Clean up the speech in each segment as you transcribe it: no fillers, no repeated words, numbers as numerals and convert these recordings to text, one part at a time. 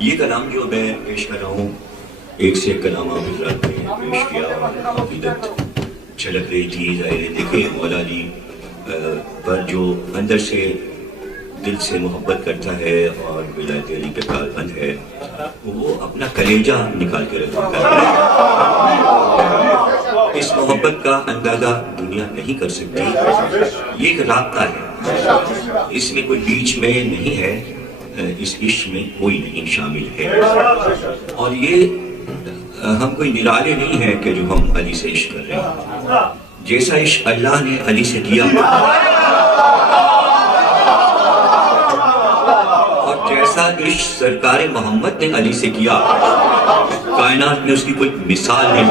یہ کلام جو میں پیش کر رہا ہوں، ایک سے ایک کلام آپ حضرات نے پیش کیا اور عقیدت چھلک رہی تھی. ظاہر ہے دیکھیں مولا علی پر جو اندر سے دل سے محبت کرتا ہے اور ولایت علی پہ کاربند ہے، وہ اپنا کلیجہ نکال کے رکھ دیتا ہے. اس محبت کا اندازہ دنیا نہیں کر سکتی. یہ ایک رابطہ ہے، اس میں کوئی بیچ میں نہیں ہے، اس عشق میں کوئی نہیں شامل ہے. اور یہ ہم کوئی نرالے نہیں ہے کہ جو ہم علی سے عشق کر رہے ہیں. جیسا عشق اللہ نے علی سے کیا اور جیسا عشق سرکار محمد نے علی سے کیا، کائنات میں اس کی کوئی مثال نہیں.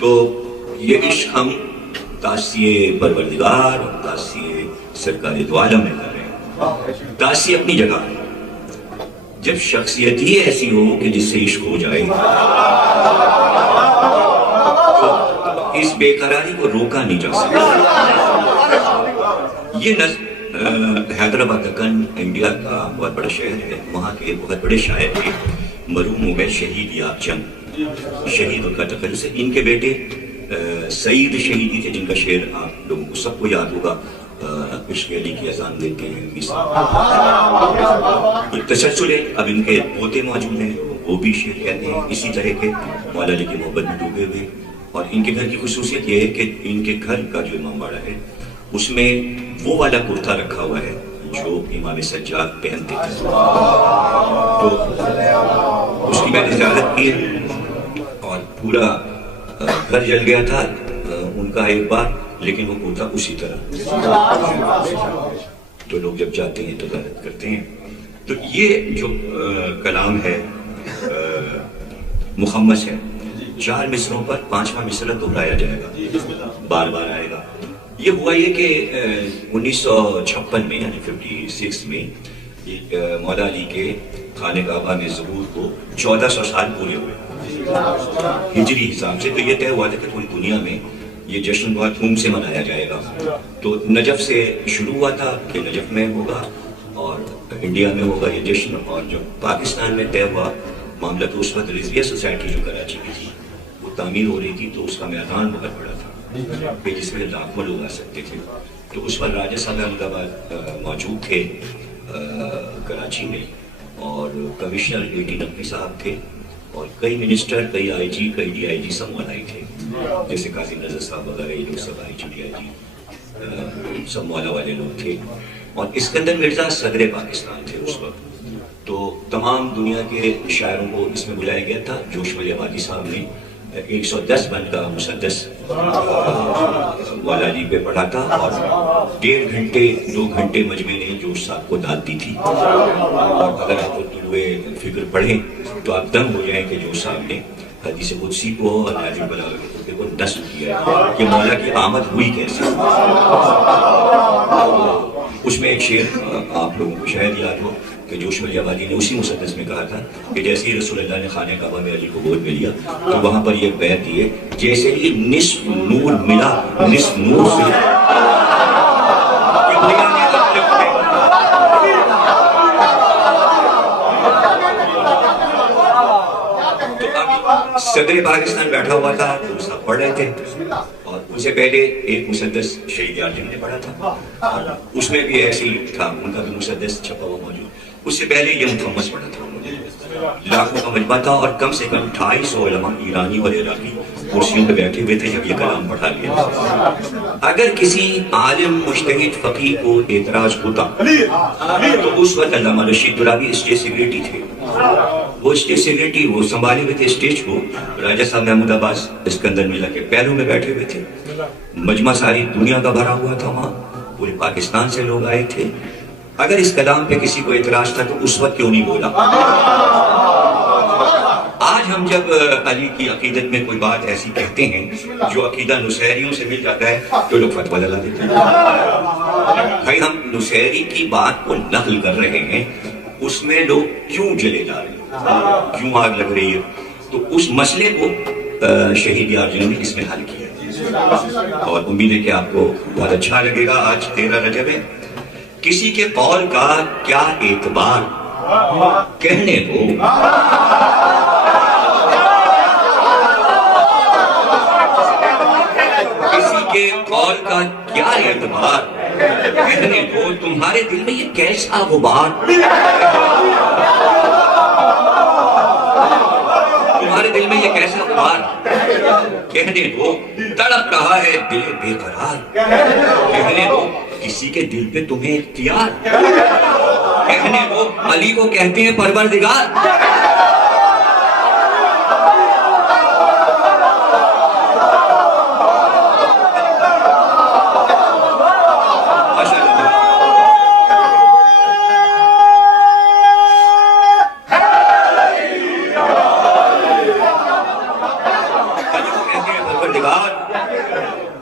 تو یہ عشق ہم تاسیے پروردگار اور تاسیے سرکار دو عالم میں کر رہے ہیں. تاسی اپنی جگہ، جب شخصیت ہی ایسی ہو کہ جس سے عشق ہو جائے تو اس بے قراری کو روکا نہیں جا سکتا. یہ حیدرآباد دکن انڈیا کا بہت بڑا شہر ہے. وہاں کے بہت بڑے شاعر تھے، مرحوم ہو گئے شہید یار چند. شہید ان کا تخلص ہے. ان کے بیٹے سعید شہیدی تھے، جن کا شعر آپ لوگوں کو سب کو یاد ہوگا، عشق علی کی اذان دیتے ہیں. تسلسل ہے. اب ان کے پوتے موجود ہیں، وہ بھی شعر کہتے ہیں اسی طرح کے، مولا علی کی محبت میں ڈوبے ہوئے. اور ان کے گھر کی خصوصیت یہ ہے کہ ان کے گھر کا جو امام باڑہ ہے اس میں وہ والا کرتا رکھا ہوا ہے جو امام سجاد پہنتے تھے. تو اس کی میں نے زیارت کی ہے اور پورا گھر جل گیا تھا ان کا ایک بار، لیکن وہ کرتا اسی طرح. تو لوگ جب جاتے ہیں تو زیارت کرتے ہیں. تو یہ جو کلام ہے مخمس ہے. 4 مصروں پر 5واں مصرع دہرایا جائے گا، بار بار آئے گا. یہ ہوا یہ کہ 1956 میں یعنی 56 میں مولا علی کے خانہ کعبہ میں ظہور کو 1400 سال پورے ہوئے ہجری حساب سے. تو یہ طے ہوا تھا کہ پوری دنیا میں یہ جشن بہت دھوم سے منایا جائے گا. تو نجف سے شروع ہوا تھا کہ نجف میں ہوگا اور انڈیا میں ہوگا یہ جشن. اور جو پاکستان میں طے ہوا معاملہ تو اس وقت رضویہ سوسائٹی جو کراچی کی تھی وہ تعمیر ہو رہی تھی، تو اس کا میدان بہت بڑا تھا کہ جس میں لاکھوں لوگ آ سکتے تھے. تو اس وقت راجہ صاحب احمد آباد موجود تھے کراچی میں، اور کمشنر اے.ٹی. نقوی صاحب تھے، اور کئی منسٹر، کئی آئی جی، کئی ڈی آئی جی سب مولائی تھے، جیسے قاضی نظر صاحب وغیرہ. یہ لوگ سب آئی جی، ڈی آئی جی سب مولا والے لوگ تھے. اور اسکندر مرزا صدر پاکستان تھے اس وقت. تو تمام دنیا کے شاعروں کو اس میں بلایا گیا تھا. جوش ولی آبادی صاحب نے 110 بن کا مسدس مولا علی پہ پڑھا تھا، اور 1.5 گھنٹے 2 گھنٹے مجمع نے جوش صاحب کو داد دی تھی. اور اگر آپ طلوع فکر پڑھیں تو آپ دم ہو جائیں کہ جوش صاحب نے حدیث قدسی کو اور نہج البلاغہ کو نصب کیا ہے کہ مولا کی آمد ہوئی کیسے. اس میں ایک شعر آپ لوگوں کو شاید یاد ہو کہ جوش ولی آبادی نے اسی مسدس میں کہا تھا کہ جیسے ہی رسول اللہ نے خانہ کعبہ میں علی کو گود میں لیا تو وہاں پر یہ بیعت دیے، جیسے ہی نصف نور ملا نصف نور سے صدر پاکستان بیٹھا ہوا تھا تو سب پڑھ رہے تھے. اور ان سے پہلے ایک مسدس شہید یار جن نے پڑھا تھا، اور اس میں بھی ایسے ہی تھا، ان کا بھی مسدس چھپا ہوا موجود. اس سے پہلے یہ مخمس پڑھا تھا انہوں نے. لاکھوں کا مجمع تھا اور کم سے کم 250 علماء ایرانی اور عراقی کرسیوں پہ بیٹھے ہوئے تھے جب یہ کلام پڑھا گیا. اگر کسی عالم مجتہد فقیہ کو اعتراض ہوتا تو اس وقت علامہ رشید درابی اسٹیج سیکریٹری تھے. وہ اسٹیج سیکریٹری وہ سنبھالے ہوئے تھے اسٹیج کو. راجہ صاحب محمود عباس اسکندر مرزا کے پیروں میں بیٹھے ہوئے تھے. مجمع ساری دنیا کا بھرا ہوا تھا، وہاں پورے پاکستان سے لوگ آئے تھے. اگر اس کلام پہ کسی کو اعتراض تھا تو اس وقت کیوں نہیں بولا؟ آج ہم جب علی کی عقیدت میں کوئی بات ایسی کہتے ہیں جو عقیدہ نصیریوں سے مل جاتا ہے تو لوگ فتویٰ لگا دیتے ہیں. بھائی ہم نصیری کی بات کو نقل کر رہے ہیں، اس میں لوگ کیوں جلے جا رہے ہیں، کیوں آگ لگ رہی ہے؟ تو اس مسئلے کو شہید یار جنہوں نے اس میں حل کیا، اور امید ہے کہ آپ کو بہت اچھا لگے گا. آج 13 رجب ہے. کسی کے قول کا کیا اعتبار کہنے دو. کسی کے قول کا کیا اعتبار, کہنے دو. تمہارے دل میں یہ کیسا غبار, تمہارے دل میں یہ کیسا غبار, کہنے دو. تڑپ رہا ہے دل بے قرار, کہنے دو. کسی کے دل پہ تمہیں اختیار, کہنے دو. علی کو کہتے ہیں پروردگار.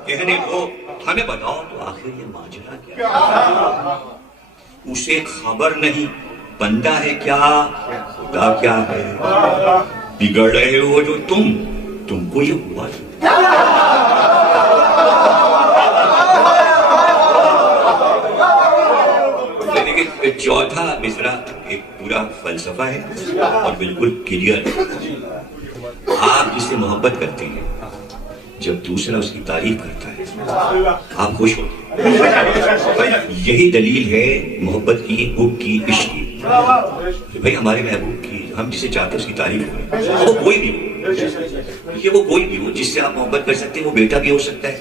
کہنے کو ہمیں بتاؤ تو آخر یہ ماجرا کیا, اسے خبر نہیں بندہ ہے کیا خدا کیا ہے, بگڑ رہے ہو جو تم کو یہ ہوا. چوتھا مصرع ایک پورا فلسفہ ہے اور بالکل کلیئر. آپ جس سے محبت کرتے ہیں, جب دوسرا اس کی تعریف کرتا ہے آپ خوش ہوتے ہیں. یہی دلیل ہے محبت کی, حب کی, عشق کی. بھائی ہمارے محبوب کی, ہم جسے چاہتے ہیں اس کی تعریف کریں, وہ کوئی بھی ہو, یہ وہ کوئی بھی ہو جس سے آپ محبت کر سکتے ہیں. وہ بیٹا بھی ہو سکتا ہے,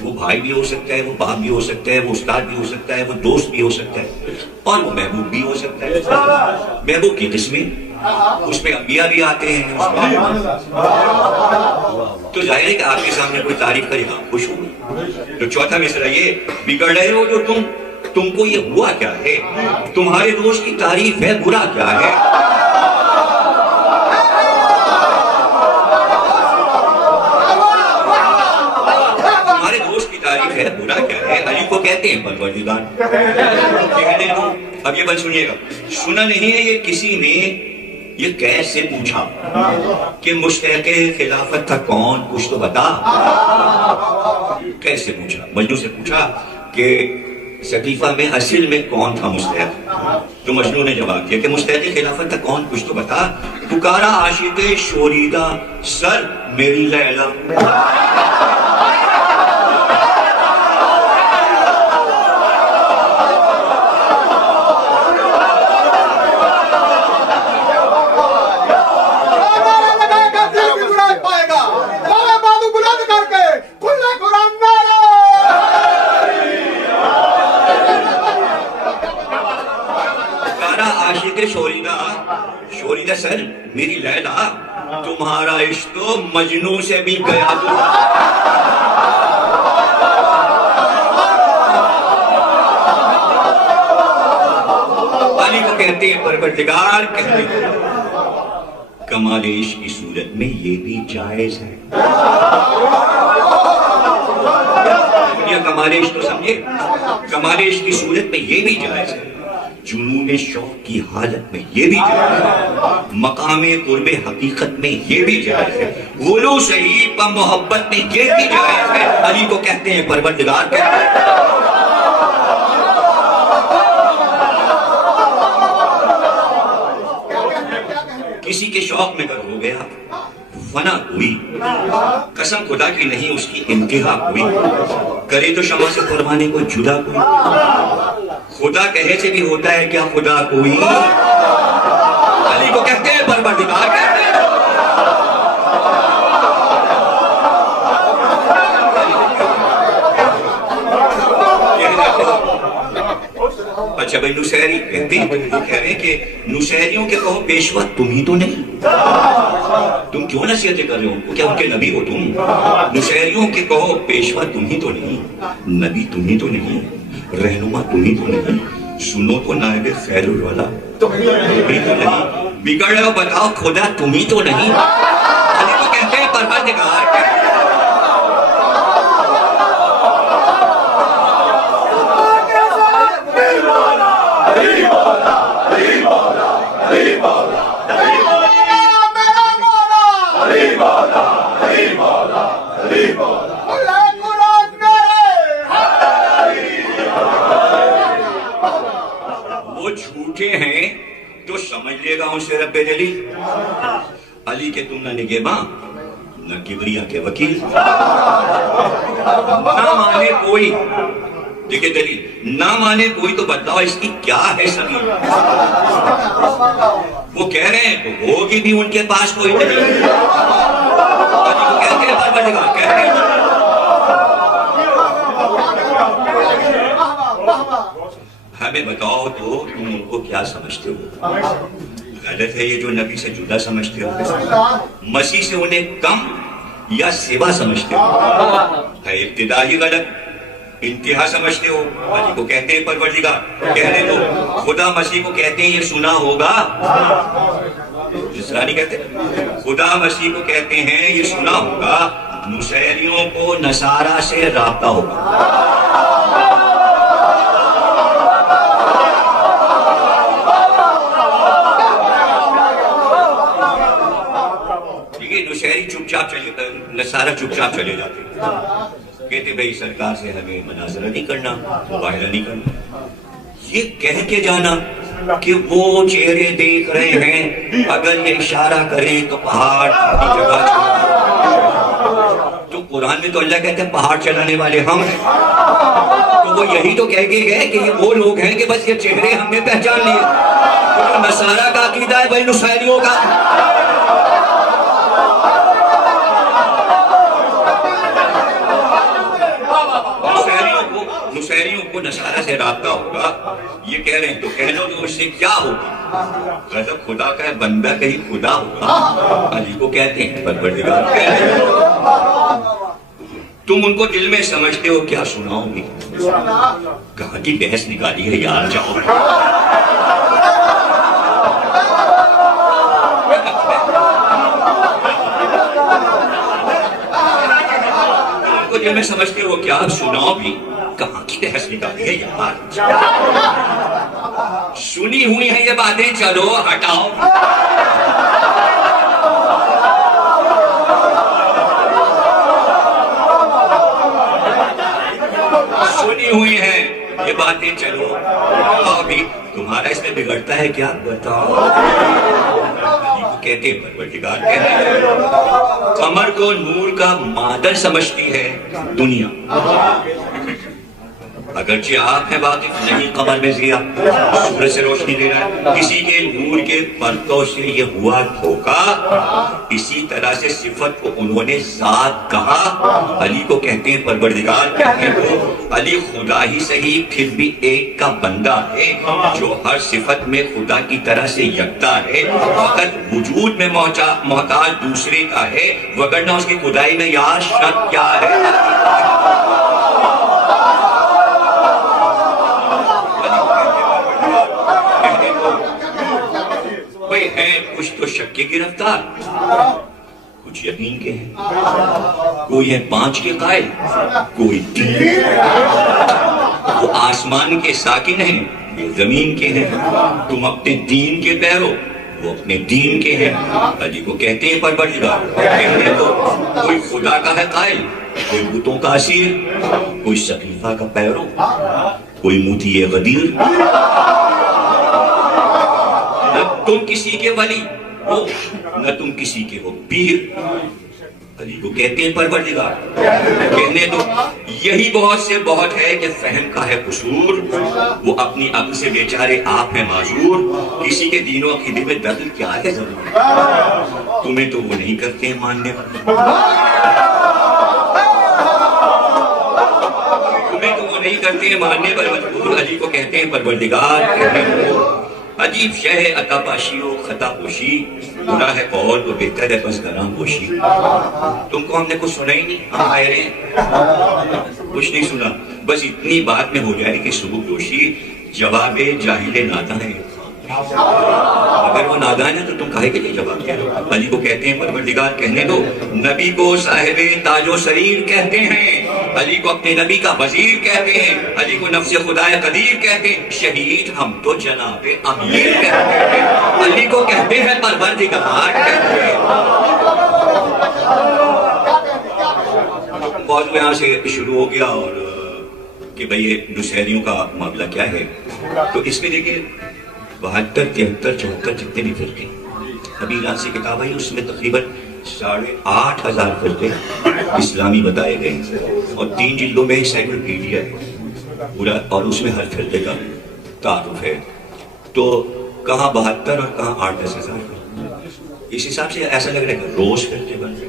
وہ بھائی بھی ہو سکتا ہے, وہ باپ بھی ہو سکتا ہے, وہ استاد بھی ہو سکتا ہے, وہ دوست بھی ہو سکتا ہے, اور وہ محبوب بھی ہو سکتا ہے. محبوب کی قسمیں, اس میں انبیاء بھی آتے ہیں, تو ظاہر ہے کہ آپ کے سامنے کوئی تعریف کرے گا خوش ہوگا. تو چوتھا مصرع یہ, بگڑ رہے ہو جو تم کو یہ ہوا کیا ہے, تمہارے دوست کی تعریف ہے برا کیا ہے. تمہارے دوست کی تعریف ہے برا کیا ہے, علی کو کہتے ہیں پروردگار. کہنے دو. اب یہ بات سنیے گا, سنا نہیں ہے یہ کسی نے یہ کیسے پوچھا کہ مشتاق خلافت تھا کون, کچھ تو بتا. کیسے پوچھا, مجنوں سے پوچھا کہ سقیفہ میں اصل میں کون تھا مشتاق, تو مجنوں نے جواب دیا کہ مشتاق خلافت تھا کون, کچھ تو بتا. پکارا عاشق شوریدہ سر میری لیلا. شوریدہ سر میری لیلا, تمہارا عشق تو مجنوں سے بھی گیا. علی کو کہتے ہیں پروردگار, کہتے ہیں کمال عشق کی صورت میں یہ بھی جائز ہے. کمال عشق تو سمجھے, کمال عشق کی صورت میں یہ بھی جائز ہے, جنون شوق کی حالت میں یہ بھی جائز ہے, مقام قرب حقیقت میں یہ بھی جائز ہے, غلو صحیح پا محبت میں یہ بھی جائز ہے. علی کو کہتے ہیں پروردگار, کہتے ہیں کسی کے شوق میں گر ہو گیا فنا ہوئی, قسم خدا کی نہیں اس کی انتہا ہوئی. کرے تو شمع سے پروانے کو جدا کوئی, خدا کہے سے بھی ہوتا ہے کیا خدا کوئی. علی کو کہتے ہیں پروردگار, کہتے ہیں اچھا بھائی نصیری کہتے ہیں, کہہ رہے ہیں کہ نصیریوں کے کہو پیشوا تم ہی تو نہیں, تم کیوں نصیحتیں کر رہے ہو, کیا ان کے نبی ہو تم. نصیریوں کے کہو پیشوا تم ہی تو نہیں, نبی تم ہی تو نہیں, رہنما تم ہی تو نہیں, سنو تو نائب خیر الولا تم ہی تو نہیں, بگڑ رہے ہو بتاؤ خدا تم ہی تو نہیں. علی کو کہتے ہیں پروردگار, وہ جھوٹے ہیں تو سمجھ لے گا ان سے رب دلی علی کے تم نہ نگہباں نہ کبریا کے وکیل، نہ مانے کوئی، دیکھیں دلیل، نہ مانے کوئی تو بتاؤ اس کی کیا ہے سبیل؟ وہ کہہ رہے ہیں تو ہوگی بھی ان کے پاس کوئی دلیل، علی کو کہتے ہیں پروردگار، کہہ رہے ہیں ہمیں بتاؤ تو تم ان کو کیا سمجھتے ہو؟ غلط ہے یہ جو نبی سے جدا سمجھتے ہو، مسیح سے انہیں کم یا سوا سمجھتے ہو، ہے ابتدا ہی غلط، انتہا سمجھتے ہو۔ علی کو کہتے ہیں پروردگار، کہنے دو خدا مسیح کو کہتے ہیں یہ سنا ہوگا، جس طرح نہیں کہتے، خدا مسیح کو کہتے ہیں یہ سنا ہوگا، نصیریوں کو نصارہ سے رابطہ ہوگا۔ نصیری چپ چاپ چلے، نصارہ چپ چاپ چلے جاتے، کہتے بھئی سرکار سے ہمیں مناظرہ نہیں کرنا، مباہلہ نہیں کرنا۔ یہ کہہ کے جانا کہ وہ چہرے دیکھ رہے ہیں، اگر یہ اشارہ کریں تو پہاڑ اپنی جگہ چھوڑ، تو قرآن میں تو اللہ کہتے ہیں پہاڑ چلانے والے ہم ہیں، تو وہ یہی تو کہہ کے گئے کہ یہ وہ لوگ ہیں کہ بس یہ چہرے ہم نے پہچان لیے۔ تو نصارہ کا عقیدہ ہے بھائی نصیریوں کا، نصیریوں کو نصارہ سے رابطہ ہوگا، یہ کہہ رہے ہیں تو کہہ لو تو اس سے کیا ہوگا؟ غضب خدا کا ہے، بندہ کہیں خدا ہوگا؟ علی کو کہتے ہیں پروردگار، تم ان کو دل میں سمجھتے ہو کیا سناؤں گی؟ کہاں کی بحث نکالی ہے یار، جاؤ دل میں سمجھتے ہو کیا سناؤ بھی، کہاں کی بحث نکالی ہے یار، سنی ہوئی ہیں یہ باتیں، چلو ہٹاؤ۔ سنی ہوئی ہیں یہ باتیں، چلو ابھی تمہارا اس میں بگڑتا ہے کیا؟ بتاؤ۔ کہتے ہیں پروردگار، کہتے ہیں قمر کو نور کا معدن سمجھتی ہے دنیا، اگرچہ آپ ہیں واقف نہیں قمر میں ضیا، سورج سے روشنی دے رہا ہے، کسی کے نور کے پرتوں سے یہ ہوا دھوکا، اسی طرح سے صفت کو انہوں نے ذات کہا۔ علی کو کہتے ہیں پروردگار، کہتے ہیں علی خدا ہی صحیح پھر بھی ایک کا بندہ ہے جو ہر صفت میں خدا کی طرح سے یکتا ہے، فقط وجود میں محتاج دوسرے کا ہے، وگرنہ اس کی خدائی میں یار شک کیا ہے؟ کچھ تو شک کے گرفتار، کچھ یقین کے ہیں، کوئی ہے 5 کے قائل، کوئی 3، وہ آسمان کے ساکن ہیں، یہ زمین کے ہیں، تم اپنے دین کے پیرو، وہ اپنے دین کے ہیں۔ علی کو کہتے ہیں پروردگار، کہنے تو کوئی خدا کا ہے قائل، کوئی بتوں کا اسیر، کوئی سقیفہ کا پیرو، کوئی موتی غدیر، تم کسی کے ولی ہو نہ تم کسی کے ہو پیر۔ علی کو کہتے ہیں پروردگار، کہنے دو یہی بہت سے بہت ہے کہ فہم کا ہے قصور، وہ اپنی عقل سے بیچارے آپ ہیں معذور، کسی کے دین و عقیدے میں دخل کیا ہے ضرور، تمہیں تو وہ نہیں کرتے ہیں ماننے والے، تمہیں تو وہ نہیں کرتے ہیں ماننے پر مجبور۔ علی کو کہتے ہیں پروردگار، کہنے دو عجیب شے ہے عطا پاشی و خطا پوشی، برا ہے قول تو بہتر ہے بس گناہ گوشی۔ تم کو ہم نے کچھ سنا ہی نہیں، ہم آئے رہے ہیں کچھ نہیں سنا، بس اتنی بات میں ہو جائے کہ سبک دوشی جواب جاہل ناداں ہے، اگر وہ نادان ہے تو تم کہے کے لیے جواب دے رہے ہو؟ علی کو کہتے ہیں پروردگار، کہنے دو نبی کو صاحب تاج و سریر کہتے ہیں، علی کو اپنے نبی کا وزیر کہتے ہیں، علی کو نفس خدا قدیر کہتے ہیں، شہید ہم تو جناب امیر کہتے ہیں، علی کو کہتے ہیں پروردگار کہتے ہیں۔ موضوع یہاں سے شروع ہو گیا اور کہ بھئی نصیریوں کا معاملہ کیا ہے، تو اس میں دیکھیں 72, 73, 74 جتنے بھی فرقے ابھی ایران سے کتاب آئی اس میں تقریباً 8,500 فرقے اسلامی بتائے گئے اور 3 جلدوں میں انسائکلوپیڈیا ہے پورا اور اس میں ہر فرقے کا تعارف ہے. تو کہاں 72 اور کہاں 8-10 ہزار. اس حساب سے ایسا لگ رہا ہے کہ روز فرقے بن رہے.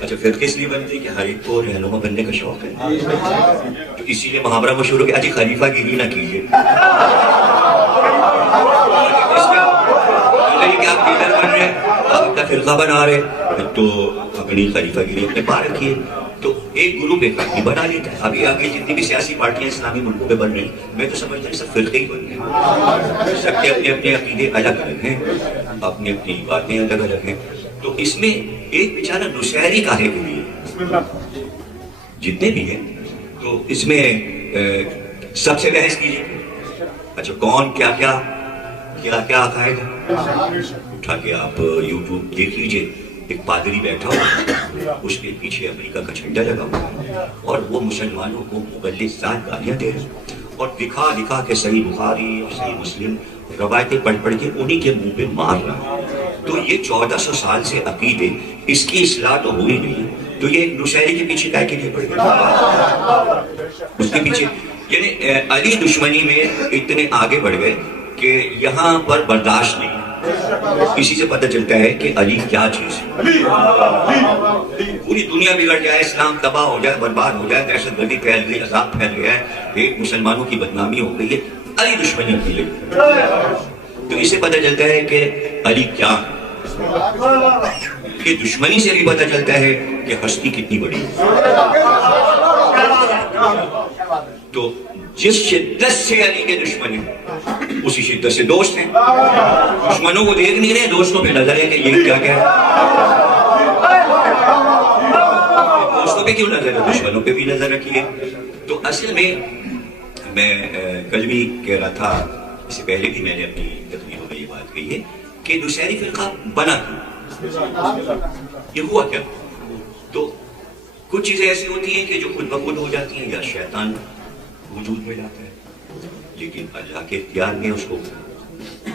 اچھا فرقے اس لیے بنتے ہیں کہ ہر ایک کو رہنما بننے کا شوق ہے, تو اسی لیے محاورہ مشہور ہو کہ اجی خلیفہ گیری نہ کیجیے کہ آپ لیڈر بن رہے ہیں, آپ اپنا فرقہ بنا رہے تو اپنی خلیفہ گیری اپنے پا رکھیے. تو ایک گروپ ایک آدمی بنا لیتا ہے. ابھی آگے جتنی بھی سیاسی پارٹیاں اسلامی ملکوں میں بن رہی ہیں میں تو سمجھتا ہوں سب فرقے ہی بن رہے ہیں, سب کے اپنے اپنے عقیدے الگ الگ ہیں, اپنی اپنی باتیں الگ الگ ہیں. تو اس میں ایک بیچارہ نشہری کاہے کے لیے جتنے بھی ہیں تو اس میں سب سے بحث کیجیے. اچھا کون کیا کیا کیا کیا عقائد ہے, اٹھا کے آپ یوٹیوب دیکھ لیجیے. ایک پادری بیٹھا ہوا اس کے پیچھے امریکہ کا جھنڈا لگا ہوا اور وہ مسلمانوں کو مغلظات گالیاں دے رہے اور دکھا دکھا کے صحیح بخاری اور صحیح مسلم روایتیں پڑھ پڑھ کے انہی کے منہ پہ مار رہا. تو یہ 1400 سال سے عقیدے اس کی اصلاح تو ہوئی نہیں, تو یہ نشہری کے پیچھے کائے کے لیے پڑ گیا. اس کے پیچھے یعنی علی دشمنی میں اتنے آگے بڑھ گئے کہ یہاں پر برداشت نہیں. اسی سے پتہ چلتا ہے کہ علی کیا چیز ہے. پوری دنیا بگڑ جائے, اسلام تباہ ہو جائے, برباد ہو جائے, دہشت گردی پھیل گئی, عذاب پھیل گیا ہے, ایک مسلمانوں کی بدنامی ہو گئی ہے, علی دشمنی کی لے. تو اس سے پتہ چلتا ہے کہ علی کیا ہے. کہ دشمنی سے بھی پتہ چلتا ہے کہ ہستی کتنی بڑی ہے. تو جس شدت سے علی کے دشمن ہیں اسی شدت سے دوست ہیں. دشمنوں کو دیکھ نہیں رہے, دوستوں پہ نظر ہے کہ یہ کیا کیا ہے. دوستوں پہ کیوں نظر ہے, دشمنوں پہ بھی نظر رکھیے. تو اصل میں کل بھی کہہ رہا تھا, اس سے پہلے بھی میں نے اپنی تقریروں میں یہ بات کہی ہے کہ نصیری فرقہ بنا کیوں, یہ ہوا کیا. تو کچھ چیزیں ایسی ہوتی ہیں کہ جو خود بخود ہو جاتی ہیں یا شیطان وجود میں لاتا ہے, لیکن اللہ کے اختیار میں اس کو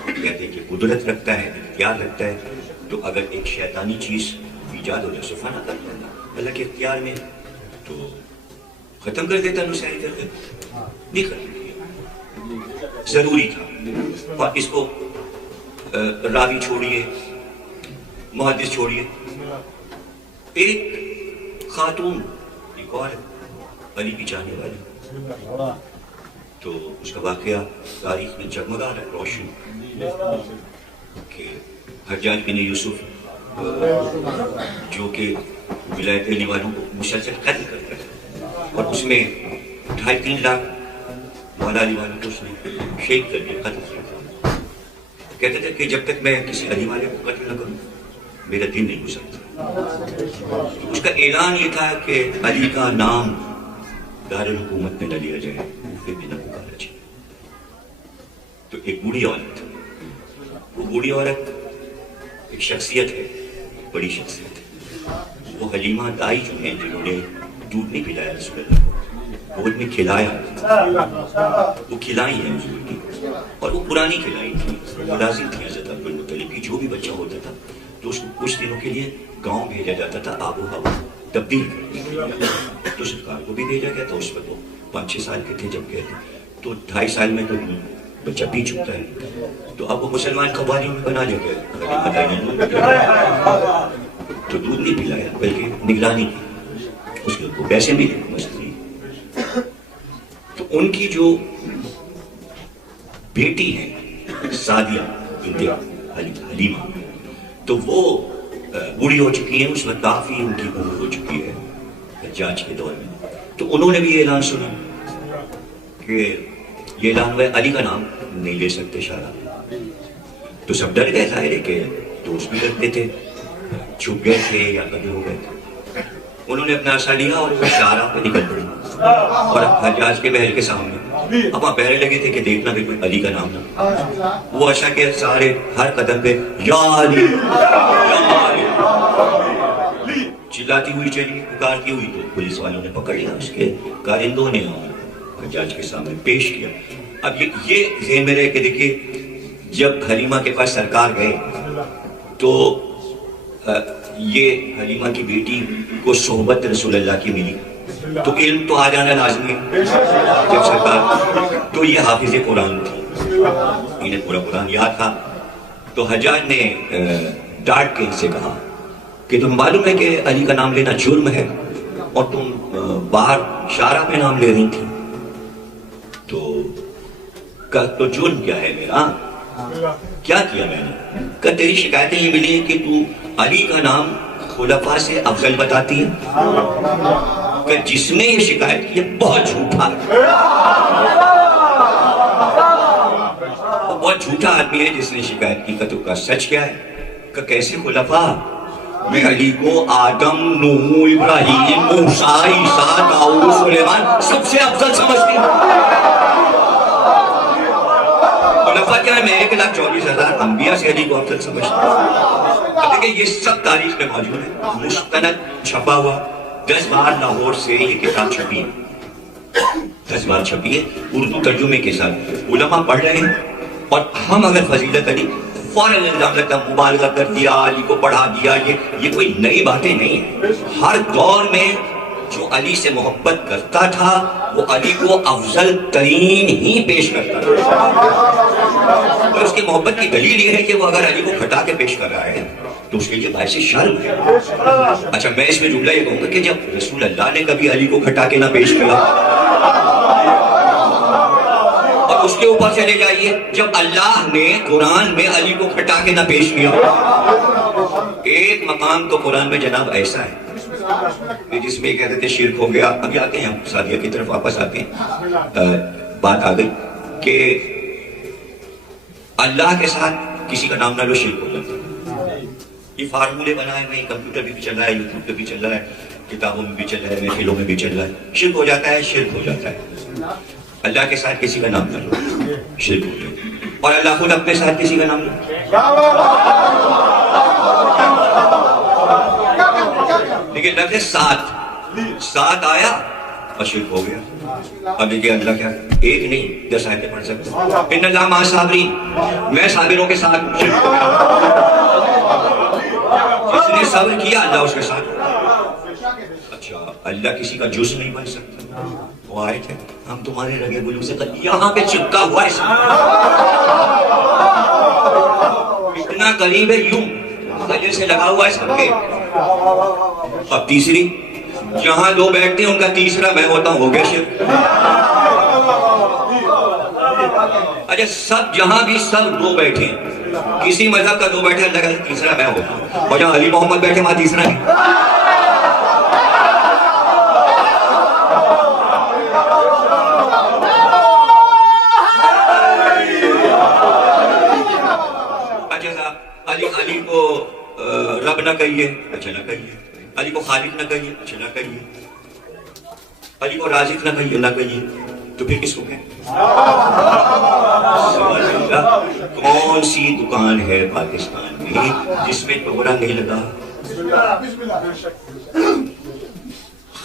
کہتے ہیں کہ قدرت رکھتا ہے, اختیار رکھتا ہے. تو اگر ایک شیطانی چیز ایجاد ہو جائے تو فنا کر دیتا اللہ کے اختیار میں, تو ختم کر دیتا نصیری فرقے, نہیں ختم ضروری تھا. اور اس کو راوی چھوڑیے, محدث چھوڑیے, ایک خاتون ایک اور علی کی جانے والی, تو اس کا واقعہ تاریخ میں جگمگا رہا ہے, روشن, کہ حجاج بن یوسف جو کہ ولایت علی والوں کو مسلسل قتل کرتا ہے اور اس میں 2.5-3 لاکھ مولا علی والوں کو اس نے شہید کر دیا, قتل کیا. کہتے تھے کہ جب تک میں کسی علی والے کو قتل نہ کروں میرا دن نہیں گزرتا. اس کا اعلان یہ تھا کہ علی کا نام دارالحکومت میں نہ لیا جائے, پھر بھی نہ پکارا جائے. تو ایک بوڑھی عورت, وہ بوڑھی عورت ایک شخصیت ہے, بڑی شخصیت ہے. وہ حلیمہ دائی جو ہیں جنہوں نے دودھ نہیں پلایا رسول اللہ کو, گود میں کھلایا, وہ کھلائی ہیں حضور کی, اور وہ پرانی کھلائی تھی, ملازم تھی حضرت عبد المطلب کی. جو بھی بچہ ہوتا تھا تو اس کو کچھ دنوں کے لیے گاؤں بھیجا جاتا تھا آب و ہوا تبدیل کرنے. تو سرکار کو بھی بھیجا گیا تھا, اس وقت وہ 5-6 سال کے تھے جب گئے تھے, تو 2.5 سال میں تو بچہ پی چکتا ہے. تو اب وہ مسلمان قواریوں میں بنا لیا گیا, تو دودھ نہیں پلایا بلکہ نگرانی کی, اس کے کو پیسے ملے مستری. تو ان کی جو بیٹی ہے سعدیہ بنت حلیمہ, تو وہ بوڑھی ہو چکی ہیں, اس وقت کافی ان کی عمر ہو چکی ہے حجاج کے دور میں. تو انہوں نے بھی یہ اعلان سنا کہ یہ اعلان ہوا علی کا نام نہیں لے سکتے شارع. تو سب ڈر گئے, ظاہر ہے کہ دوست بھی ڈرتے تھے, چھپ گئے تھے یا کبھی ہو گئے تھے. انہوں نے اپنا عصا لیا اور وہ شارع پہ نکل پڑی اور حجاج کے محل کے سامنے. اب وہاں پہرے لگے تھے کہ دیکھنا بھی کوئی علی کا نام نہ. وہ عصا کے سارے ہر قدم پہ یا علی یا علی چلاتی ہوئی چلی, پکارتی ہوئی. تو پولیس والوں نے پکڑ لیا, اس کے کارندوں نے اور حجاج کے سامنے پیش کیا. اب یہ ذہن میں رہے کہ دیکھیے جب حلیمہ کے پاس سرکار گئے تو یہ حلیمہ کی بیٹی کو صحبت رسول اللہ کی ملی تو علم تو آ جانا لازمی ہے جب سرکار، تو یہ حافظ قرآن تھی، انہیں پورا قرآن یاد تھا. تو حجاج نے ڈانٹ کے ان سے کہا کہ تم معلوم ہے کہ علی کا نام لینا جرم ہے اور تم باہر شارع پہ نام لے رہی تھی. تو جرم کیا ہے میرا، کیا کیا میں نے؟ کہ تیری شکایتیں یہ ملی ہیں کہ تو علی کا نام خلفاء سے افضل بتاتی ہے، کہ جس نے یہ شکایت کی ہے بہت جھوٹا ہے، بہت جھوٹا آدمی ہے جس نے شکایت کی. کہ تو کا سچ کیا ہے؟ کہ کیسے خلفاء؟ میں علی کو آدم، نوح، ابراہیم، موسیٰ، عیسیٰ، داؤد، سلیمان سب سے افضل سمجھتی ہوں. خلفاء کیا ہے؟ میں 1,40,000 انبیاء سے علی کو افضل سمجھتا ہوں. دیکھیں یہ سب تاریخ میں موجود ہے، مستند چھپا ہوا. 10 بار لاہور سے یہ کتاب چھپی ہے، 10 بار چھپی ہے اردو ترجمے کے ساتھ. علماء پڑھ رہے ہیں اور ہم اگر فضیلت علی فوراً الزام لگتا مبالغہ کر دیا، علی کو پڑھا دیا، یہ کوئی نئی باتیں نہیں ہیں. ہر دور میں جو علی سے محبت کرتا تھا وہ علی کو افضل ترین ہی پیش کرتا تھا. اور اس کی محبت کی دلیل یہ ہے کہ وہ اگر علی کو گھٹا کے پیش کر رہا ہے تو اس کے لیے باعث شرم ہے. اچھا میں اس میں جملہ یہ کہوں گا کہ جب رسول اللہ نے کبھی علی کو گھٹا کے نہ پیش کیا، اور اس کے اوپر چلے جائیے جب اللہ نے قرآن میں علی کو گھٹا کے نہ پیش کیا. ایک مقام تو قرآن میں جناب ایسا ہے کہ جس میں کہتے تھے شرک ہو گیا. ابھی آتے ہیں ہم سعدیہ کی طرف واپس آتے ہیں. بات آ گئی کہ اللہ کے ساتھ کسی کا نام نہ لو، شرک ہو جاتا ہے. یہ فارمولے بنائے ہوئے کمپیوٹر بھی چل رہا ہے، یوٹیوب پہ بھی چل رہا ہے، کتابوں میں بھی چل رہا ہے، محفلوں میں بھی چل رہا ہے. شرک ہو جاتا ہے، شرک ہو جاتا ہے. اللہ کے ساتھ کسی کا نام نہ لو، شرک ہو جاتا ہے. اور اللہ خود اپنے ساتھ کسی کا نام لو. لیکن لفظ ساتھ آیا اور شرک ہو گیا. اب دیکھیے اللہ کیا ایک نہیں 10 آیتیں پڑھ سکتے. ان اللہ مع الصابرین، میں صابروں کے ساتھ ہوں. شرک ہو گیا. جس نے صبر کیا اللہ اس کے ساتھ. اچھا اللہ کسی کا جز نہیں بن سکتا. وہ آئے تھے ہم تمہارے رگے بلو سے یہاں پہ چپکا ہوا ہے، اتنا قریب ہے، یوں گلے سے لگا ہوا ہے سب کے. اب تیسری جہاں دو بیٹھتے ہیں ان کا تیسرا میں ہوتا ہوں، ہو گیا شرک. اچھا سب جہاں بھی سب دو بیٹھے ہیں، کسی مذہب کا دو بیٹھے اللہ کا تیسرا میں ہوتا ہوں، اور جہاں علی محمد بیٹھے وہاں تیسرا نہیں. علی کو رب نہ کہیے، اچھا نہ کہیے. علی کو خالق نہ کہیے، اچھا نہ کہیے. علی کو رازق نہ کہیے، نہ کہیے. تو پھر کس کو کہیں؟ کون سی دکان ہے پاکستان میں جس میں ٹوکرا نہیں لگا؟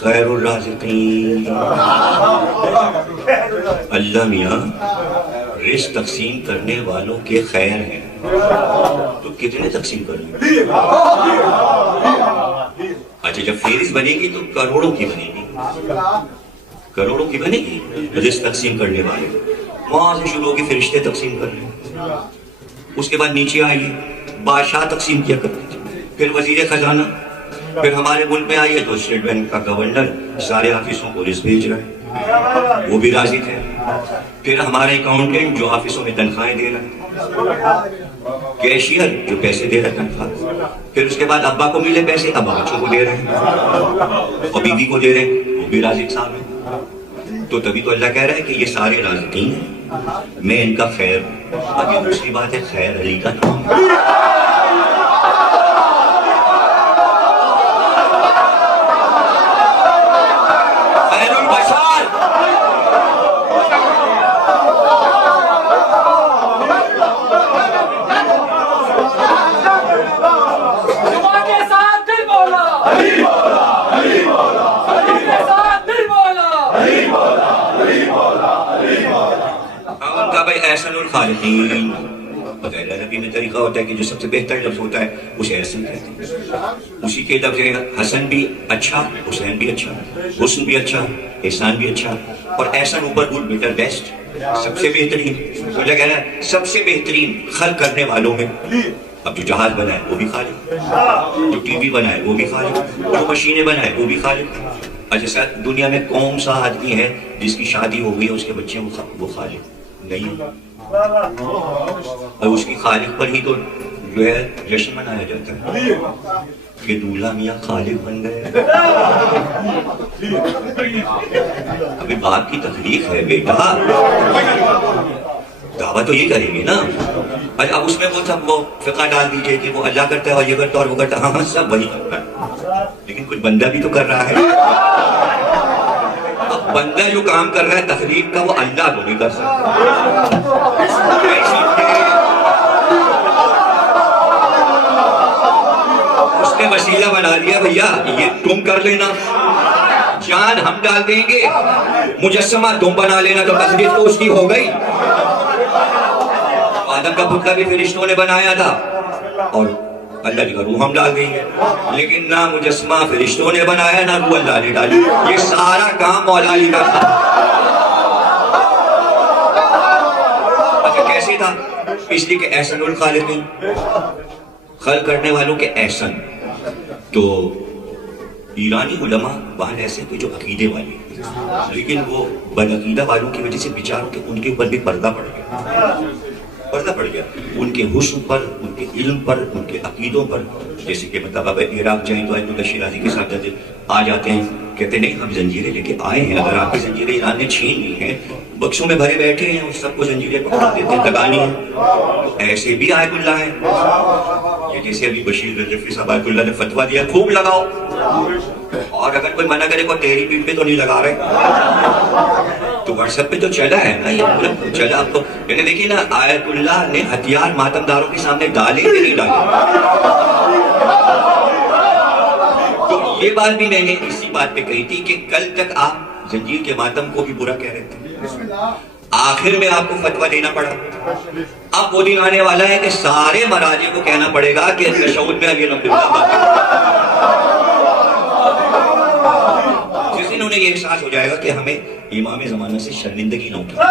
خیر الرازقین. اللہ میاں رزق تقسیم کرنے والوں کے خیر ہیں، تو کتنے تقسیم کر لیں؟ اچھا جب فہرست بنے گی تو کروڑوں کی بنے گی، کروڑوں کی بنے گی رزق تقسیم کرنے والے. وہاں سے شروع ہوگی فرشتے تقسیم کر لیں. اس کے بعد نیچے آئیے بادشاہ تقسیم کیا کرتے تھے، پھر وزیر خزانہ، پھر ہمارے ملک میں آئیے تو اسٹیٹ بینک کا گورنر سارے آفیسوں کو رزق بھیج رہا ہے، وہ بھی راضی تھے. پھر ہمارے اکاؤنٹنٹ جو آفیسوں میں تنخواہیں دے رہا ہے، کیشیئر جو پیسے دے رہا ہے تنخواہ، پھر اس کے بعد ابا کو ملے پیسے، ابا بچوں کو دے رہے ہیں، اور بیوی کو دے رہے ہیں، وہ بھی رازق صاحب ہیں. تو تبھی تو اللہ کہہ رہا ہے کہ یہ سارے رازقین ہیں، میں ان کا خیر. اب یہ دوسری بات ہے خیر علی کا نام. میں طریقہ ہوتا ہے کہ جو سب سے بہتر لفظ ہوتا ہے اسے احسن کہتے ہیں. اسی کے لفظ حسن بھی اچھا، حسین بھی اچھا، حسن بھی اچھا، احسان بھی اچھا، اور احسن اوپر گڈ بیٹر بیسٹ، سب سے بہترین. تو کہہ رہا ہے سب سے بہترین خلق کرنے والوں میں اب جو جہاز بنا ہے وہ بھی خالق، جو ٹی وی بنا ہے وہ بھی خالق، جو مشینیں بنا ہے وہ بھی خالق. اچھا سر دنیا میں کون سا آدمی ہے جس کی شادی ہو گئی اس کے بچے وہ خالق نہیں؟ اور اس کی خالق پر ہی تو جو ہے جشن منایا جاتا ہے کہ دولہا میاں خالق بن گئے. ابھی باپ کی تخلیق ہے بیٹا، دعویٰ تو یہ کریں گے نا. اچھا اب اس میں وہ فقہ ڈال دیجئے کہ وہ اللہ کرتا ہے اور یہ کرتا ہے اور وہ کرتا ہے. ہاں سب وہی کرتا ہے، لیکن کچھ بندہ بھی تو کر رہا ہے. اب بندہ جو کام کر رہا ہے تخلیق کا وہ اللہ کو نہیں کر سکتا. اس نے وسیلہ بنا دیا بھیا یہ تم کر لینا، جان ہم ڈال دیں گے، مجسمہ تم بنا لینا، تو تخلیق تو اس کی ہو گئی. آدم کا پتلا بھی فرشتوں نے بنایا تھا اور اللہ کی روح ہم ڈال دیں گے، لیکن نہ مجسمہ فرشتوں نے بنایا نہ روح اللہ نے ڈالی. یہ سارا کام مولا علی کا تھا. اچھا کیسے تھا؟ اس لیے کہ احسن الخالقین، خلق کرنے والوں کے احسن. تو ایرانی علماء وہاں ایسے تھے جو عقیدے والے تھے، لیکن وہ بدعقیدہ والوں کی وجہ سے بیچاروں کے ان کے اوپر بھی پردہ پڑ گیا، ان کے حسن پر، ان کے علم پر، ان کے عقیدوں پر. جیسے کہ مطلب اب عراق جائیں تو آیت اللہ شیرازی کے ساتھ آ جاتے ہیں، کہتے نہیں ہم زنجیریں لے کے آئے ہیں، اگر آپ کی زنجیریں ایران نے چھین لی ہیں، بکسوں میں بھرے بیٹھے ہیں اور سب کو زنجیریں پکڑا دیتے ہیں، لگانی ہیں. تو ایسے بھی آیت اللہ ہیں. یہ جیسے ابھی بشیر رجفی صاحب آیت اللہ نے فتویٰ دیا خوب لگاؤ، اور اگر کوئی منع کرے کو تیری پیٹ پہ تو نہیں لگا رہے. تو واٹس ایپ پہ تو چلا ہے نا، یہ پورا چلا. اب تو یعنی دیکھیے نا آیت اللہ نے ہتھیار ماتم داروں کے سامنے ڈالے کہ نہیں ڈالے. تو یہ بات بھی میں نے اسی بات پہ کہی تھی کہ کل تک آپ زنجیر کے ماتم کو بھی برا کہہ رہے تھے، آخر میں آپ کو فتویٰ دینا پڑا. اب وہ دن آنے والا ہے کہ سارے مراجع کو کہنا پڑے گا کہ تشہد میں اب یہ نمبر جس دن انہیں یہ احساس ہو جائے گا کہ ہمیں امام زمانہ سے شرمندگی نہ اٹھائے.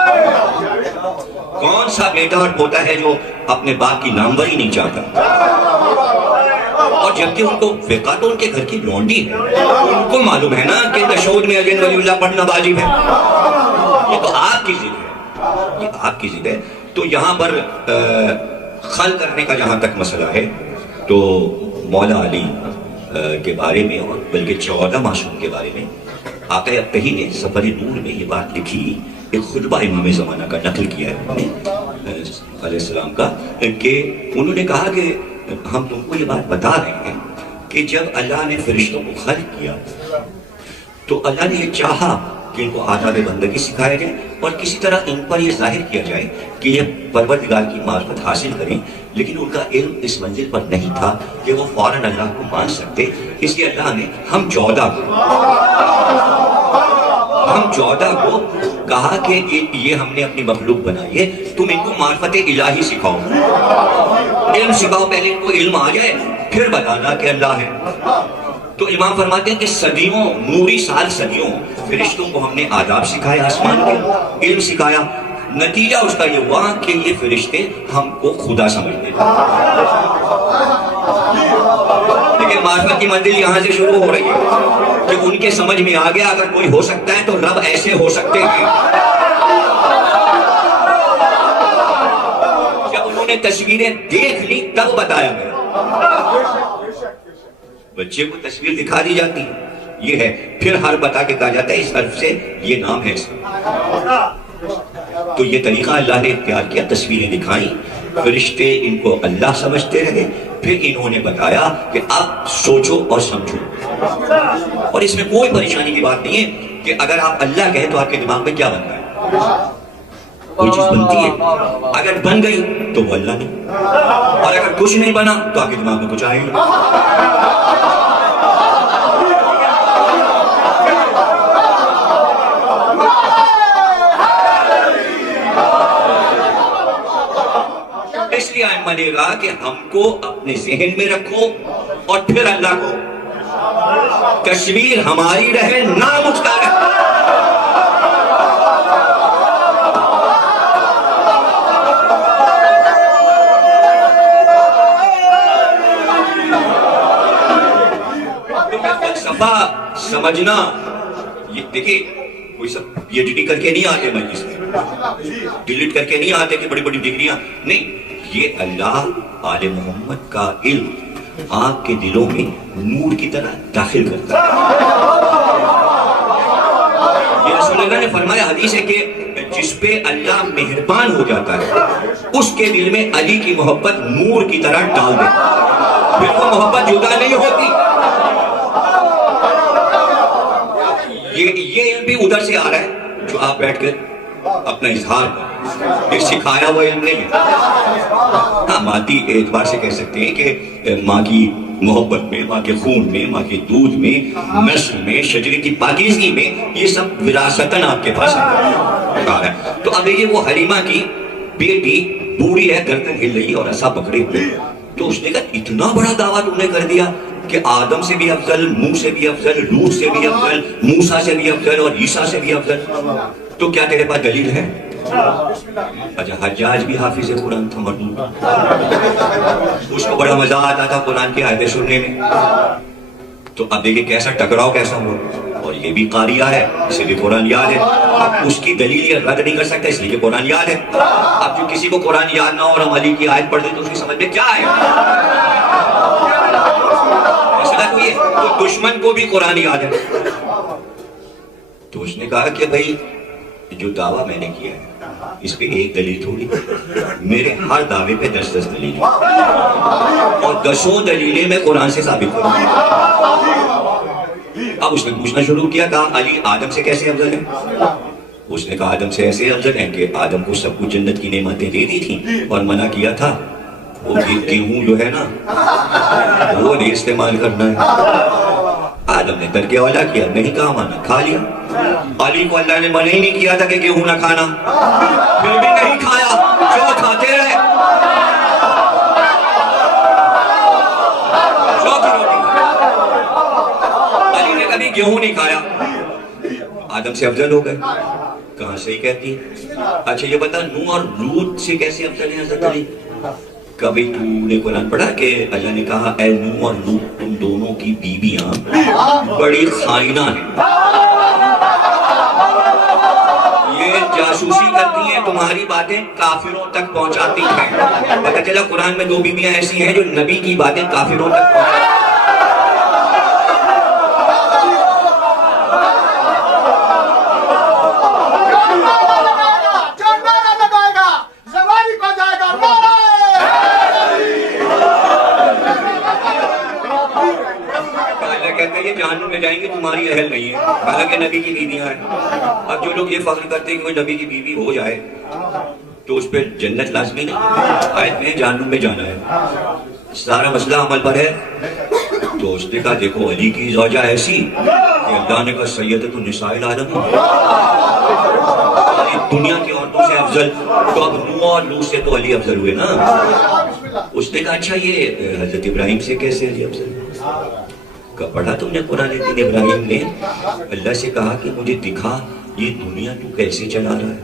کون سا بیٹا اور پوتا ہے جو اپنے باپ کی ناموری نہیں چاہتا؟ اور جبکہ ان کو فقہ تو ان کے گھر کی لونڈی ہے، ان کو معلوم ہے نا کہ تشہد میں علی ولی اللہ پڑھنا واجب ہے. یہ تو آپ کی ضد ہے، یہ آپ کی ضد ہے. تو یہاں پر خلق کرنے کا جہاں تک مسئلہ ہے تو مولا علی کے بارے میں اور بلکہ 14 معصوم کے بارے میں آقا ابتہی نے سفر نور میں یہ بات لکھی. ایک خطبہ امام زمانہ کا نقل کیا ہے علیہ السلام کا، کہ انہوں نے کہا کہ ہم تم کو یہ بات بتا رہے ہیں کہ جب اللہ نے فرشتوں کو خلق کیا تو اللہ نے یہ چاہا کہ ان کو آداب بندگی سکھایا جائے اور کسی طرح ان پر یہ ظاہر کیا جائے کہ یہ پروردگار کی معرفت حاصل کریں، لیکن ان کا علم اس منزل پر نہیں تھا کہ وہ فوراً اللہ کو مان سکتے. اس لیے اللہ نے ہم 14 کو کہا کہ یہ ہم نے اپنی مخلوق بنائی ہے، تم ان کو معرفت الہی سکھاؤ، علم سکھاؤ. پہلے ان کو علم آ جائے پھر بتانا کہ اللہ ہے. تو امام فرماتے ہیں کہ صدیوں، نوری سال صدیوں فرشتوں کو ہم نے آداب سکھائے، آسمان کے علم سکھایا. نتیجہ اس کا یہ ہوا کہ یہ فرشتے ہم کو خدا سمجھتے تھے. لیکن معرفت کی منزل یہاں سے شروع ہو رہی ہے کہ ان کے سمجھ میں آ گیا اگر کوئی ہو سکتا ہے تو رب ایسے ہو سکتے ہیں. جب انہوں نے تصویریں دیکھ لی تب بتایا گیا. بچے کو تصویر دکھا دی جاتی یہ ہے، پھر ہر بتا کے کہا جاتا ہے اس حرف سے یہ نام ہے. تو یہ طریقہ اللہ نے اختیار کیا، تصویریں دکھائیں، فرشتے ان کو اللہ سمجھتے رہے، پھر انہوں نے بتایا کہ آپ سوچو اور سمجھو. اور اس میں کوئی پریشانی کی بات نہیں ہے کہ اگر آپ اللہ کہیں تو آپ کے دماغ میں کیا بنتا ہے؟ کوئی چیز بنتی ہے، اگر بن گئی تو وہ اللہ نہیں، اور اگر کچھ نہیں بنا تو آپ کے دماغ میں کچھ آئے گا. اس لیے منے گا کہ ہم کو اپنے ذہن میں رکھو اور پھر اللہ کو. کشمیر ہماری رہے، نام اس کا رہے. سمجھنا یہ دیکھیں، کوئی سب پی ایچ ڈی کر کے نہیں آتے مجلس میں، ڈیلیٹ کر کے نہیں آتے کہ بڑی بڑی ڈگریاں نہیں. یہ اللہ آل محمد کا علم آپ کے دلوں میں نور کی طرح داخل کرتا ہے. یہ رسول اللہ نے فرمایا، حدیث ہے کہ جس پہ اللہ مہربان ہو جاتا ہے اس کے دل میں علی کی محبت نور کی طرح ڈال دے، پھر وہ محبت جدا نہیں ہوتی. یہ علم بھی ادھر سے آ رہا ہے جو آپ بیٹھ کر اپنا اظہار کر، یہ سکھایا ہوا علم نہیں ہے. ہاں مادی اعتبار سے کہہ سکتے ہیں کہ ماں کی محبت میں، ماں کے خون میں، ماں کے دودھ میں، نسل میں، شجرے کی پاکیزگی میں، یہ سب وراثتاً آپ کے پاس ہے. تو اب یہ وہ حلیمہ کی بیٹی بوڑھی ہے، گردن ہل رہی اور ایسا پکڑے ہوئے، تو اس نے کہا اتنا بڑا دعویٰ تم نے کر دیا کہ آدم سے بھی افضل، نوح سے بھی افضل، لوط سے بھی افضل، موسیٰ سے بھی افضل اور عیسیٰ سے بھی افضل، تو کیا تیرے پاس دلیل ہے؟ اچھا حجاج بھی حافظ قرآن تھا مردود، اس کو بڑا مزہ آتا تھا قرآن کی آیتیں سننے میں. تو اب دیکھیں کیسا ٹکراؤ کیسا ہوا، اور یہ بھی قاریہ ہے، اسے بھی قرآن یاد ہے. اب اس کی دلیل یہ رد نہیں کر سکتا اس لیے کہ قرآن یاد ہے. اب جو کسی کو قرآن یاد نہ ہو اور ہم علی کی آیت پڑھ دیں تو اس کی سمجھ میں کیا ہے؟ تو دشمن کو بھی قرآن یاد ہے. تو اس نے کہا کہ بھائی جو دعویٰ میں نے کیا ہے اس پہ ایک دلیل تھوڑی، میرے ہر دعوے پہ 10 دلیل اور 10 دلیلیں میں قرآن سے ثابت کروں. اب اس نے پوچھنا شروع کیا، کہا علی آدم سے کیسے افضل ہے؟ اس نے کہا آدم سے ایسے افضل ہیں کہ آدم کو سب کچھ جنت کی نعمتیں دے دی تھیں اور منع کیا تھا وہ گیہوں جو ہے نا وہ نہیں استعمال کرنا ہے. آدم نے ترک اولا کیا، نہیں کہا مانا، کھا لیا. علی کو اللہ نے منع ہی نہیں کیا تھا کہ گیہوں نہ کھانا، پھر بھی نہیں کھایا، جو کھاتے رہے. علی نے کبھی گیہوں نہیں کھایا، آدم سے افضل ہو گئے. کہاں صحیح کہتی ہے؟ اچھا یہ بتا نوح اور لوط سے کیسے افضل ہیں حضرت علی؟ کبھی تو نے قرآن پڑھا کہ اللہ نے کہا اے نوح اور لوط تم دونوں کی بیویاں بڑی خائنہ ہیں، یہ جاسوسی کرتی ہیں، تمہاری باتیں کافروں تک پہنچاتی ہیں. پتہ چلا قرآن میں 2 بیویاں ایسی ہیں جو نبی کی باتیں کافروں تک پہنچاتی ہیں. جہنم میں جائیں گے تمہاری اہل نہیں ہے، حالانکہ نبی کی بیویاں ہیں. اب جو لوگ یہ فخر کرتے ہیں کہ کوئی نبی کی بیوی ہو جائے تو اس پہ جنت لازمی نہیں، آیت میں جہنم میں جانا ہے. سارا مسئلہ عمل پر ہے. تو اس نے کہا دیکھو علی کی زوجہ ایسی کہ اللہ نے کہا سیدۃ النساء العالم، دنیا کی عورتوں سے افضل. تو اب نوح اور لوط سے تو علی افضل ہوئے نا. اس نے کہا اچھا یہ حضرت ابراہیم سے کیسے علی افضل؟ پڑھا تم نے قرآن دین ابراہیم نے اللہ سے کہا کہ مجھے دکھا یہ دنیا تو کیسے چلا رہا ہے؟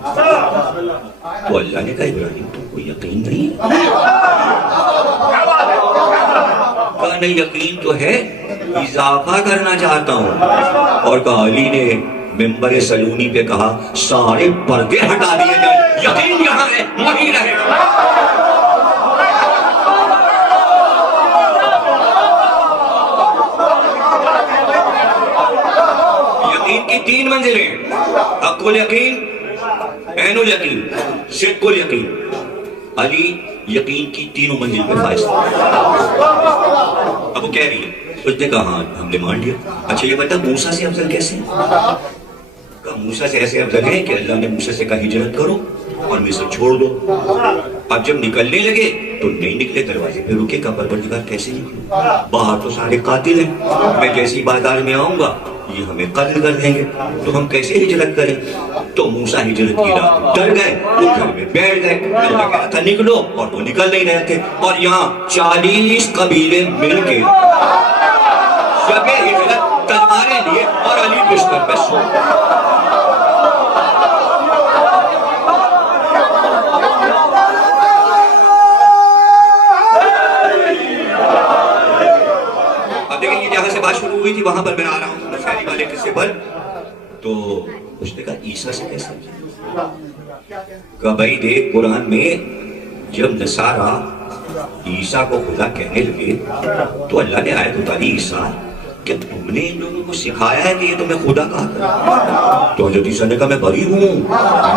تو اللہ نے کہا ابراہیم تم کو یقین نہیں ہے؟ کہا نہیں یقین تو ہے، اضافہ کرنا چاہتا ہوں. اور کہا علی نے ممبر سلونی پہ کہا سارے پردے ہٹا دیے جائیں، یقین یہاں ہے وہیں رہے. کی 3 منزلیں، حق الیقین، عین الیقین، صدق الیقین. علی یقین کی 3 منزل پہ فائز. اب وہ کہہ رہی ہے، اس نے کہا ہاں ہم نے مان لیا. اچھا یہ بتا موسیٰ سے افضل کیسے؟ کہا موسیٰ سے ایسے افضل ہے کہ اللہ نے موسیٰ سے کہا ہجرت کرو اور مصر چھوڑ دو. اب جب نکلنے لگے تو نہیں نکلے، دروازے پہ رکے. کہا پروردگار کیسے نکلوں؟ باہر تو سارے قاتل ہیں، میں جیسی بازار میں آؤں گا یہ ہمیں قتل کر دیں گے تو ہم کیسے ہجرت کریں؟ تو موسیٰ ہجرت کی راہ ڈر گئے، وہ گھر میں بیٹھ گئے، اللہ کہا تھا نکلو اور وہ نکل نہیں رہے تھے، اور یہاں 40 قبیلے مل کے شب ہجرت تلواریں لیے اور علی بستر پہ سو بات شروع ہوئی تھی وہاں پر میں آ رہا ہوں شاعری والے قصے پر، تو اس نے کہا عیسیٰ سے کیسے کہا بھائی دیکھ قرآن میں جب نصارہ عیسیٰ کو خدا کہنے لگے تو اللہ نے آیت اتاری عیسیٰ کہ تم نے ان لوگوں کو سکھایا ہے کہ یہ تمہیں خدا کہا، تو حضرت عیسیٰ نے کہا میں بری ہوں،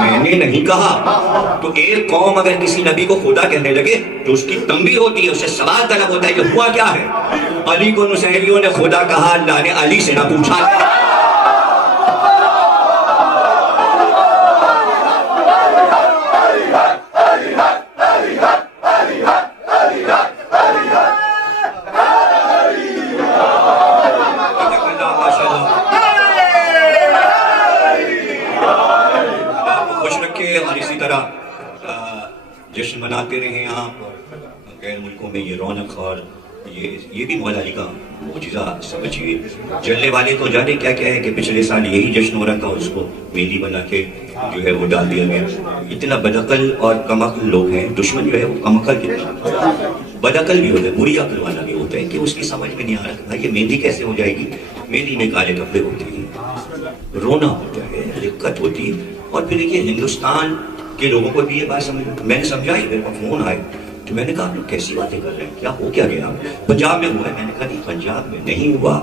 میں نے نہیں کہا۔ تو ایک قوم اگر کسی نبی کو خدا کہنے لگے تو اس کی تنبیہ ہوتی ہے، اسے سوال طلب ہوتا ہے کہ ہوا کیا ہے؟ علی کو نصیریوں نے خدا کہا، اللہ نے علی سے نہ پوچھا۔ اور اسی طرح جشن مناتے رہے آپ، غیر ملکوں میں یہ رونق، اور یہ بھی مولا علی کا معجزہ سمجھیے۔ جلنے والے تو جانے کیا کیا ہے کہ پچھلے سال یہی جشن ہو رہا تھا، اس کو مہندی بنا کے جو ہے وہ ڈال دیا گیا۔ اتنا بدعقل اور کمعقل لوگ ہیں، دشمن جو ہے وہ کمعقل کتنا بدعقل بھی ہوتا ہے، بری عقل والا بھی ہوتا ہے کہ اس کی سمجھ میں نہیں آ رہا یہ مہندی کیسے ہو جائے گی۔ مہندی میں کالے کپڑے ہوتے ہیں، رونا ہوتا ہے، دقت ہوتی ہے۔ اور پھر دیکھیے ہندوستان کے لوگوں کو بھی یہ بات سمجھ میں نے سمجھائی، میرے کو فون آئے تو میں نے کہا آپ لوگ کیسی باتیں کر رہے ہیں، کیا ہو کیا گیا؟ پنجاب میں ہوا ہے؟ میں نے کہا نہیں پنجاب میں نہیں ہوا،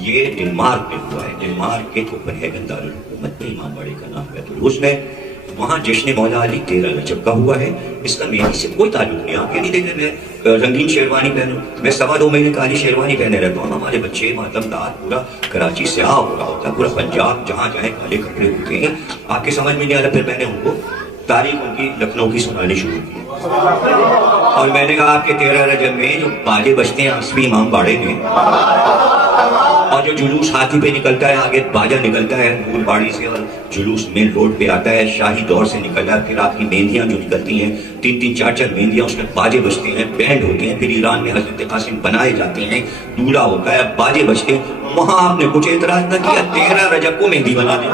یہ ڈنمارک میں ہوا ہے۔ ڈنمارک کے کوپنہیگن دارالحکومت میں امام باڑے کا نام ہے، تو اس میں وہاں جشن مولا علی 13 رجب کا ہوا ہے۔ اس کا میری سے کوئی تعلق نہیں۔ آپ یہ نہیں دیکھ رہے میں رنگین شیروانی پہنوں، میں 2.25 مہینے کالی شیروانی پہنے رہتا ہوں، ہمارے بچے ماتم دار پورا کراچی سیاہ ہو رہا ہوتا ہے، پورا پنجاب جہاں جائیں کالے کپڑے ہوتے ہیں۔ آپ کے سمجھ میں نہیں آ رہا، پھر میں نے ان کو تاریخ ان کی لکھنؤ کی سنانی شروع کی، اور میں نے کہا آپ کے 13 رجب میں جو باجے بجتے ہیں آسوی امام باڑے میں، اور جو جلوس ہاتھی پہ نکلتا ہے، آگے باجا نکلتا ہے پھول باڑی سے، اور جلوس مین روڈ پہ آتا ہے، شاہی دور سے نکلتا ہے، پھر آپ کی مہندیاں جو نکلتی ہیں 3-3 4-4 مہندیاں، اس میں باجے بجتے ہیں، بینڈ ہوتے ہیں، پھر ایران میں حضرت قاسم بنائے جاتے ہیں، دولہا ہوتا ہے، باجے بجتے ہیں۔ وہاں آپ نے کچھ اعتراض نہ کیا، 13 رجب کو مہندی بنا دیا۔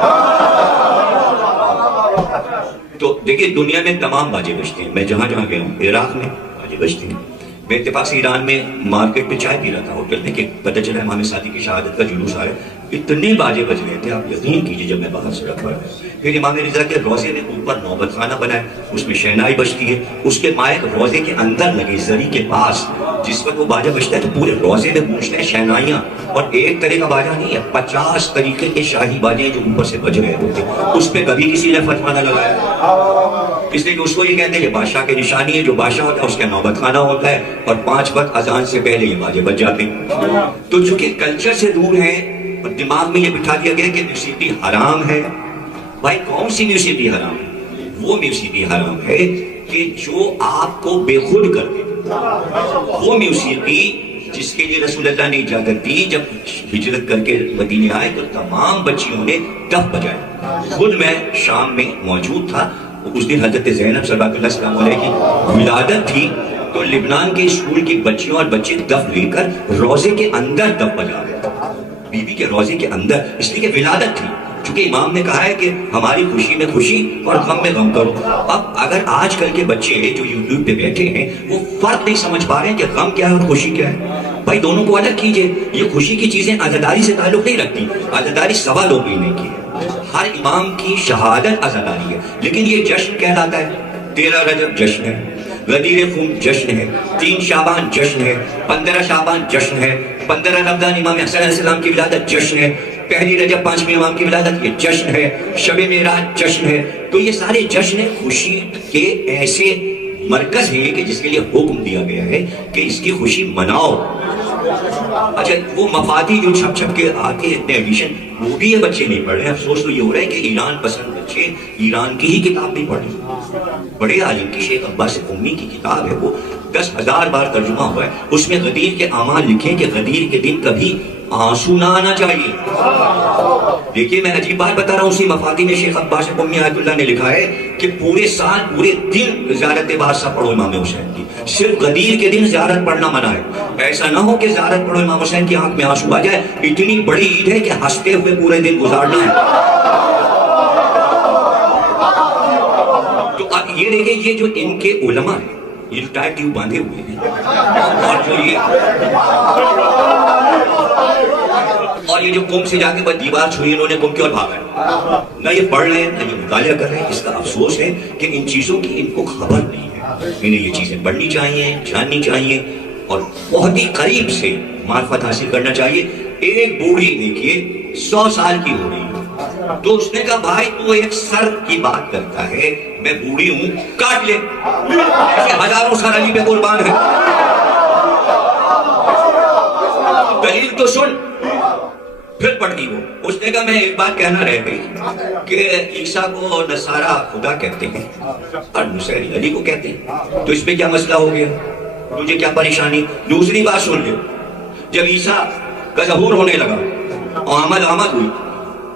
تو دیکھیے دنیا میں تمام باجے بجتے ہیں، میں جہاں جہاں گیا ہوں، عراق میں باجے بجتے ہیں، میں اتفاق سے ایران میں مارکیٹ پہ چائے پی رہا تھا ہوٹل میں کہ پتہ چلا امام صادق کی شہادت کا جلوس آ رہا ہے، اتنے باجے بج رہے تھے آپ یقین کیجیے جب میں باہر سے رکھا۔ پھر امام رضا کے روزے میں اوپر نوبت خانہ بنا ہے، اس میں شہنائی بجتی ہے، اس کے مائک روزے کے اندر لگے زری کے پاس، جس وقت وہ باجا بجتا ہے تو پورے روزے میں گونجتے ہیں شہنائیاں، اور ایک طرح کا باجا نہیں ہے، 50 طریقے کے شاہی باجے ہیں جو اوپر سے بج رہے ہوتے ہیں۔ اس پہ کبھی کسی نے فتویٰ نہ لگایا، اس لیے کہ اس کو یہ کہتے ہیں کہ بادشاہ کی نشانی ہے، جو بادشاہ ہوتا ہے اس کا نوبت خانہ ہوتا ہے، اور 5 وقت اذان سے پہلے یہ باجے بج جاتے ہیں۔ تو چونکہ کلچر سے دور ہیں اور دماغ میں یہ بٹھا دیا گیا کہ موسیقی حرام ہے۔ بھائی کون سی موسیقی حرام ہے؟ وہ موسیقی حرام ہے کہ جو آپ کو بے خود کر دے، وہ موسیقی جس کے لیے رسول اللہ نے اجازت دی، جب ہجرت کر کے مدینے آئے تو تمام بچیوں نے ڈف بجائے۔ خود میں شام میں موجود تھا، اس دن حضرت زینب صلی اللہ السلام علیہ کی ولادت تھی، تو لبنان کے اسکول کی بچیوں اور بچے دف لے کر روزے کے اندر دف بجا رہے تھے، بیوی کے روزے کے اندر، اس لیے کہ ولادت تھی، چونکہ امام نے کہا ہے کہ ہماری خوشی میں خوشی اور غم میں غم کرو۔ اب اگر آج کل کے بچے جو یوٹیوب پہ بیٹھے ہیں وہ فرق نہیں سمجھ پا رہے ہیں کہ غم کیا ہے اور خوشی کیا ہے، بھائی دونوں کو الگ کیجئے۔ یہ خوشی کی چیزیں عزاداری سے تعلق نہیں رکھتی، عزاداری سوا لوگ لینے کی ہے، ہر امام کی شہادت عزاداری ہے، لیکن یہ جشن کہلاتا ہے۔ 13 رجب جشن ہے، غدیر خون جشن ہے، 3 شعبان جشن ہے، 15 شعبان جشن ہے، 15 رمضان امام حسن علیہ السلام کی ولادت جشن ہے، 1 رجب 5ویں امام کی ولادت یہ جشن ہے، شب معراج جشن ہے۔ تو یہ سارے جشن خوشی کے ایسے مرکز ہیں کہ جس کے لیے حکم دیا گیا ہے کہ اس کی خوشی مناؤ۔ اچھا وہ مفادی جو چھپ چھپ کے آتے اتنے ایڈیشن، وہ بھی یہ بچے نہیں پڑھ رہے ہیں۔ افسوس تو یہ ہو رہا ہے کہ ایران پسند بچے ایران کی ہی کتاب نہیں پڑھ رہے۔ بڑے عالم کی شیخ عباس امی کی کتاب ہے وہ 10,000 بار ترجمہ ہوا ہے. اس میں غدیر کے اعمال لکھیں کہ غدیر کے دن کبھی آنسو نہ آنا چاہیے. دیکھیے میں عجیب بات بتا رہا ہوں. اسی مفادی میں شیخ عباس قمی آیت اللہ نے لکھا ہے کہ پورے سال پورے دن زیارت بادشاہ پڑھو امام حسین کی, صرف غدیر کے دن زیارت پڑھنا منع ہے. ایسا نہ ہو کہ زیارت پڑھو امام حسین کی آنکھ میں آنسو آ جائے. اتنی بڑی عید ہے کہ ہنستے ہوئے پورے دن گزارنا ہے. تو اب یہ دیکھیں, یہ جو ان کے علماء ہیں, یہ ٹائٹ ٹیوب باندھے ہوئے ہیں, اور یہ جو کم سے جا کے بس دیوار چھوئی انہوں نے کم کی اور بھاگا ہے. نہ یہ پڑھ لیں نہ یہ مطالعہ کر رہے ہیں. اس کا افسوس ہے کہ ان چیزوں کی ان کو خبر نہیں ہے. انہیں یہ چیزیں پڑھنی چاہیے, جاننی چاہیے, اور بہت ہی قریب سے معرفت حاصل کرنا چاہیے. ایک بوڑھی دیکھیے 100 سال کی ہو رہی ہے, تو اس نے کہا بھائی تو ایک سر کی بات کرتا ہے, میں بوڑھی ہوں, کاٹ لے. ایسے ہزاروں سر علی پہ قربان ہے. دلیل تو سن. پھر پڑھتی وہ, اس نے کہا میں ایک بات کہنا رہ گئی کہ عیسیٰ کو نصارہ خدا کہتے ہیں اور نصیری علی کو کہتے ہیں, تو اس میں کیا مسئلہ ہو گیا, تجھے کیا پریشانی. دوسری بات سن لے, جب عیسیٰ کا ظہور ہونے لگا آمد ہوئی,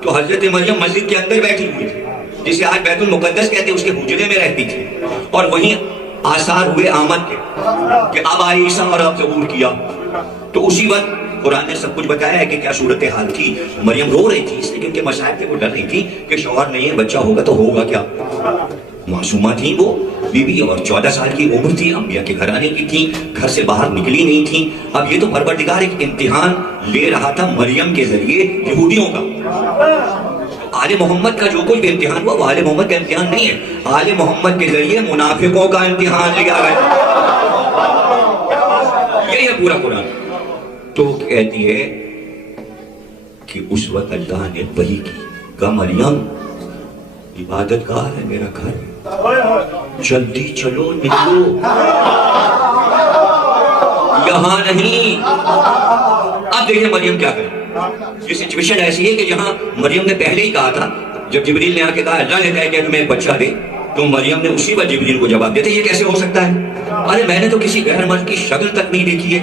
تو حضرت مریم مسجد کے اندر بیٹھی ہوئی تھی, جسے آج بیت المقدس کہتے ہیں, اس کے حجرے میں رہتی تھی, اور وہیں آثار ہوئے آمد کے کہ اب آئے عیسیٰ اور اب ظہور کیا. تو اسی وقت قرآن نے سب کچھ بتایا ہے کہ کیا صورتحال تھی. مریم رو رہی تھی اس لیے کہ ان کے مصائب تھے, وہ ڈر رہی تھی کہ شوہر نہیں ہے, بچہ ہوگا تو ہوگا کیا. معصومہ تھی وہ بی بی, اور 14 سال کی عمر تھی, انبیاء کے گھرانے کی تھی, گھر سے باہر نکلی نہیں تھی. اب یہ تو پروردگار ایک امتحان لے رہا تھا مریم کے ذریعے یہودیوں کا. آل محمد کا جو کچھ بھی امتحان ہوا وہ آل محمد کا امتحان نہیں ہے, آل محمد کے ذریعے منافقوں کا امتحان لیا گیا. یہی ہے پورا قرآن. تو کہتی ہے کہ اس وقت اللہ نے وحی کی, کہا مریم عبادت گاہ ہے میرا گھر, جلدی چلو نکلو, یہاں نہیں. اب دیکھیں مریم کیا کرے. یہ سچویشن ایسی ہے کہ جہاں مریم نے پہلے ہی کہا تھا, جب جبریل نے آ کے کہا اللہ نے کہا کہ تمہیں ایک بچہ دے, تو مریم نے اسی وقت جبریل کو جواب دیتے, یہ کیسے ہو سکتا ہے, ارے میں نے تو کسی غیر مرد کی شکل تک نہیں دیکھی ہے,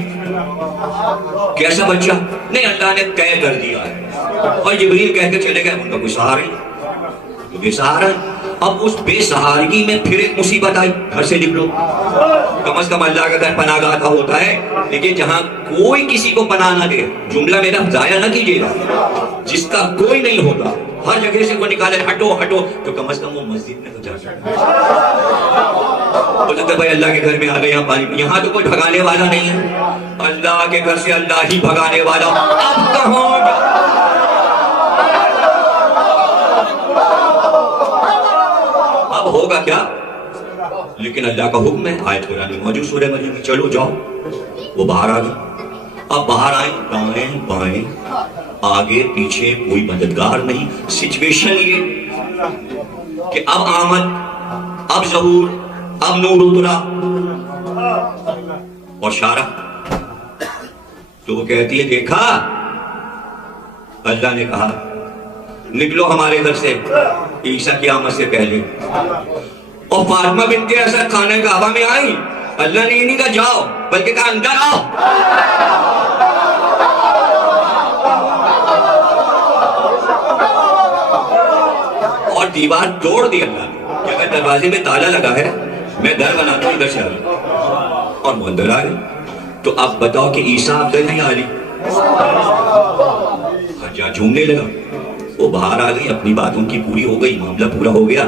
کیسا بچہ. نہیں, اللہ نے طے کر دیا ہے. اور جبریل کہہ کے چلے گئے, ان کا کوئی سہارا نہیں, بے سہارا. اب اس بے سہارگی میں پھر ایک مصیبت آئی, گھر سے نکلو. کم از کم اللہ کا گھر پناہ گاہ کا ہوتا ہے, لیکن جہاں کوئی کسی کو پناہ نہ دے, جملہ میرا ضائع نہ کیجیے گا, جس کا کوئی نہیں ہوتا, ہر جگہ سے وہ نکالے ہٹو ہٹو, تو کم از کم وہ مسجد میں تو جا سکتا. بھائی اللہ کے گھر میں آ گئے, یہاں پانی, یہاں تو کوئی بھگانے والا نہیں ہے, اللہ کے گھر سے اللہ ہی بھگانے والا. اب کہاں اب ہوگا کیا, لیکن اللہ کا حکم ہے, آیت قرآن میں موجود سورہ مریم میں, چلو جاؤ. وہ باہر آ گئی. اب باہر آئیں, دائیں بائیں آگے پیچھے کوئی مددگار نہیں. سچویشن یہ کہ اب آمد, اب ظہور, اب نور اترا اور شارہ. تو وہ کہتی ہے دیکھا, اللہ نے کہا نکلو ہمارے گھر سے عیسیٰ کی آمد سے پہلے. اور فاطمہ بنت اسد خانہ کعبہ میں آئی, اللہ نے نہیں کہا جاؤ, بلکہ کہا اندر آؤ. اور دیوار توڑ دی اللہ نے کہ اگر دروازے میں تالا لگا ہے, میں در بناتا ہوں, ادھر سے آ رہا, اور وہ اندر آ گئے. تو اب بتاؤ کہ عیسیٰ اب نہیں آ رہی. جا جھومنے لگا, وہ باہر آ گئی, اپنی بات ان کی پوری ہو گئی, معاملہ پورا ہو گیا,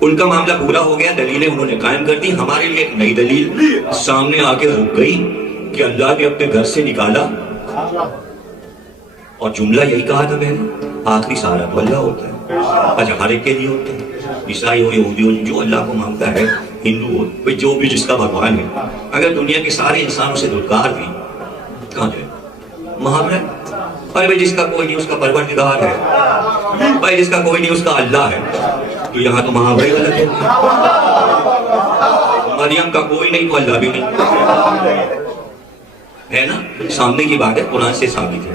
ان کا معاملہ پورا ہو گیا, دلیلیں انہوں نے قائم کر دی. ہمارے لیے ایک نئی دلیل سامنے آ کے رک گئی کہ اللہ نے اپنے گھر سے نکالا, اور جملہ یہی کہا تھا میں نے, آخری سہارا تو اللہ ہوتا ہے. اچھا, ہر ایک کے لیے ہوتا ہے, عیسائی ہو, یہودی ہو, جو اللہ کو مانگتا ہے, ہندو ہو, بھئی جو بھی جس کا بھگوان ہے. اگر دنیا کے سارے انسانوں سے درکار بھی, کہاں جائے محاورہ. اور بھئی جس کا کوئی نہیں اس کا پروردگار ہے, بھئی جس کا کوئی نہیں اس کا اللہ ہے, تو یہاں تو محاورہ غلط ہے. مریم کا کوئی نہیں تو اللہ بھی نہیں ہے نا, سامنے کی بات ہے, قرآن سے ثابت ہے.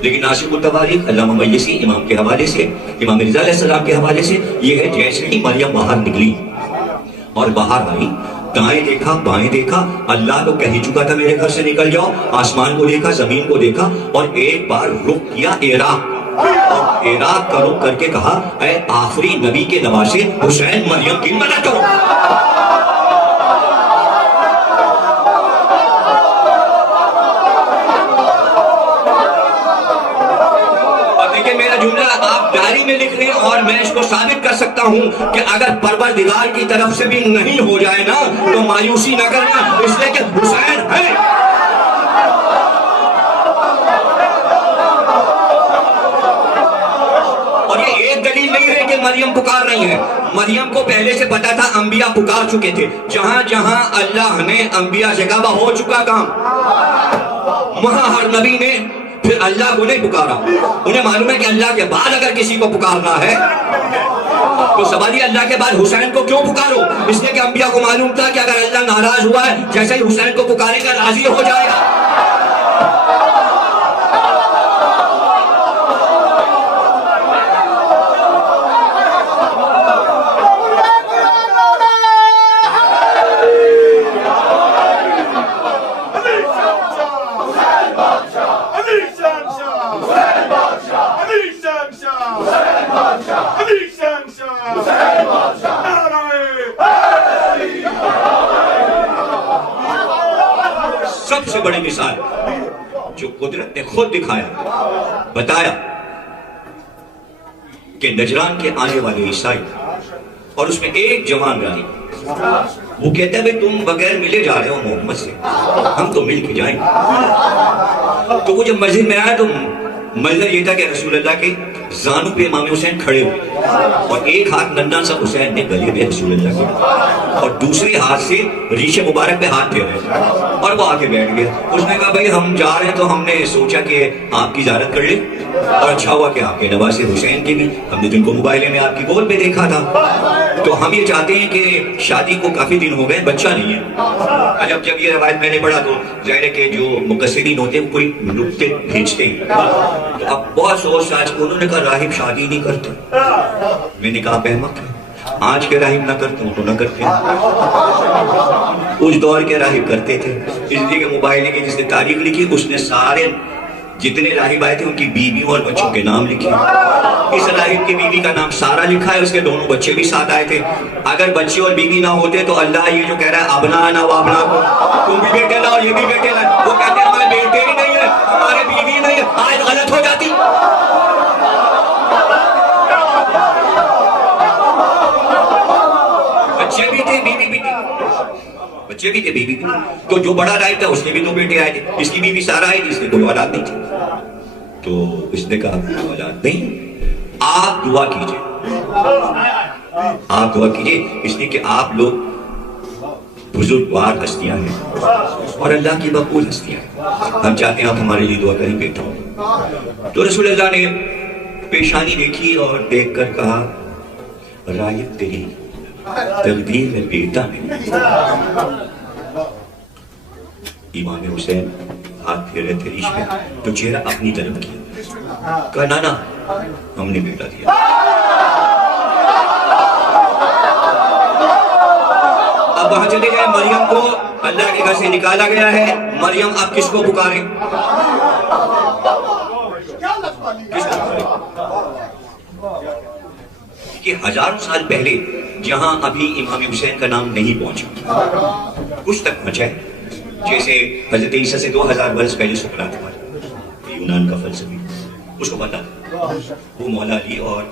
لیکن ناسخ التواریخ علامہ مجلسی امام کے حوالے سے, امام رضا علیہ السلام کے حوالے سے یہ ہے, جیسے ہی مریم باہر نکلی اور باہر آئی, دائیں دیکھا بائیں دیکھا، اللہ تو کہہ ہی چکا تھا میرے گھر سے نکل جاؤ، آسمان کو دیکھا زمین کو دیکھا اور ایک بار رخ کیا عراق، اور عراق کا رخ کر کے کہا اے آخری نبی کے نواسے حسین مریم کی مدد کرو۔ آپ ڈائری میں لکھ لیں اور میں اس کو ثابت کر سکتا ہوں کہ اگر پروردگار کی طرف سے بھی نہیں ہو جائے نا تو مایوسی نہ کرنا، اس لیے کہ حسین ہے۔ اور یہ ایک دلیل نہیں ہے کہ مریم پکار رہی ہے، مریم کو پہلے سے پتا تھا، انبیاء پکار چکے تھے، جہاں جہاں اللہ نے انبیاء سے کہا ہو چکا کام، وہاں ہر نبی نے پھر اللہ کو نہیں پکارا۔ انہیں معلوم ہے کہ اللہ کے بعد اگر کسی کو پکارنا ہے تو سوال اللہ کے بعد حسین کو کیوں پکارو؟ اس لیے کہ انبیاء کو معلوم تھا کہ اگر اللہ ناراض ہوا ہے جیسے ہی حسین کو پکارے گا راضی ہو جائے گا۔ سب سے بڑی مثال جو قدرت نے خود دکھایا، بتایا کہ نجران کے آنے والے عیسائی اور اس میں ایک جوان راہی، وہ کہتا ہے بھئی تم بغیر ملے جا رہے ہو محمد سے، ہم تو مل کے جائیں۔ تو وہ جب مسجد میں آیا تو منظر یہ تھا کہ رسول اللہ کے زانوں پہ امام حسین کھڑے ہوئے اور ایک ہاتھ ننھا سا حسین نے گلے میں رسول اللہ کے اور دوسرے ہاتھ سے ریش مبارک پہ ہاتھ پھیرے اور وہ آگے بیٹھ گیا۔ اس نے کہا بھئی ہم جا رہے ہیں تو ہم نے سوچا کہ آپ کی زیارت کر لیں، اور اچھا ہوا کہ آپ کے نواسے حسین کی بھی ہم نے جن کو موبائل میں آپ کی گود میں دیکھا تھا، تو ہم یہ چاہتے ہیں کہ شادی کو کافی دن ہو گئے، بچہ نہیں ہے۔ جب یہ روایت میں نے پڑھا تو ظاہر ہے کہ جو مقصرین ہوتے ہیں وہ کوئی نکتے بھیجتے ہیں، تو اب بہت سوچ ساچ کے انہوں نے کہا راہب شادی نہیں کرتے۔ میں نے کہا احمق ہے، آج کے راہب نہ کرتے ہوں تو نہ کرتے ہیں، اس دور کے راہب کرتے تھے، اس لیے کہ موبائل کی جس نے تاریخ لکھی اس نے سارے جتنے راہب آئے تھے ان کی بیویوں اور بچوں کے نام لکھے۔ اس راہب کی بیوی کا نام سارا لکھا ہے، اس کے دونوں بچے بھی ساتھ آئے تھے۔ اگر بچے اور بیوی نہ ہوتے تو اللہ یہ جو کہہ رہا ہے ابنا نہ وابنا کو، تم بھی بیٹے لاؤ یہ بھی بیٹے لاؤ، وہ کہتے ہیں ہمارے بیٹے ہی نہیں ہیں ہمارے بیوی نہیں ہے، آج غلط ہو جاتی۔ بچے بھی تھے بیوی بھی تھی، بچے بھی تھے بیوی بھی تھی، تو جو بڑا راہب تھا اس نے بھی دو بیٹے آئے تھے، اس کی بیوی سارا آئی تھی، اس نے کوئی اولاد نہیں تھی، تو اس نے کہا اولاد نہیں، آپ دعا کیجئے، آپ دعا کیجئے، اس لیے کہ آپ لوگ بزرگوار ہستیاں ہیں اور اللہ کی مقبول ہستیاں ہیں، ہم چاہتے ہیں آپ ہمارے لیے دعا کریں بیٹا ہو۔ تو رسول اللہ نے پیشانی دیکھی اور دیکھ کر کہا راہب تیری تقدیر میں بیٹا نہیں۔ امام حسین ہاتھ پھیر رہے تھے ریش میں تو چہرہ اپنی طرف کیا، کہا نانا ہم نے بیٹا دیا۔ اب وہاں چلے جائیں، مریم کو اللہ کے گھر سے نکالا گیا ہے، مریم اب کس کو پکارے؟ کہ ہزاروں سال پہلے جہاں ابھی امام حسین کا نام نہیں پہنچا کچھ تک پہنچا ہے، جیسے حضرت عیسیٰ سے 2000 برس پہلے سقراط تھا، یونان کا فلسفی، اس کو پتا تھا وہ مولا علی اور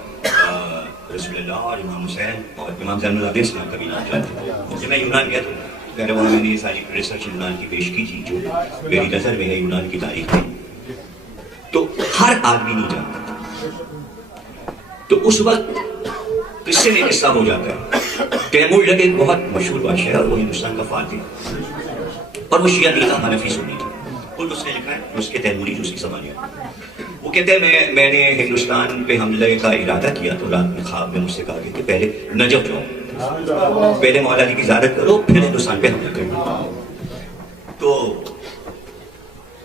رسول اللہ اور امام حسین اور امام زین العابدین کا بھی نام جانتے۔ جب میں یونان گیا تو وہاں میں نے یہ ساری ریسرچ یونان کی پیش کی تھی جو میری نظر میں ہے یونان کی تاریخ میں، تو ہر آدمی نہیں جانتا، تو اس وقت قصے میں قصہ ہو جاتا ہے۔ تیمور ایک بہت مشہور بادشاہ ہے اور وہ ہندوستان کا فاتح، اور وہ شیعہ نہیں تھا، حنفی سنی تھا، اور اس نے لکھا ہے اس کے تیموری جو اس کی سمجھ ہے، وہ کہتے ہیں میں نے ہندوستان پہ حملے کا ارادہ کیا تو رات میں خواب میں مجھ سے کہا کہ پہلے نجف جاؤ، پہلے مولا علی کی زیارت کرو پھر ہندوستان پہ حملہ کرو۔ تو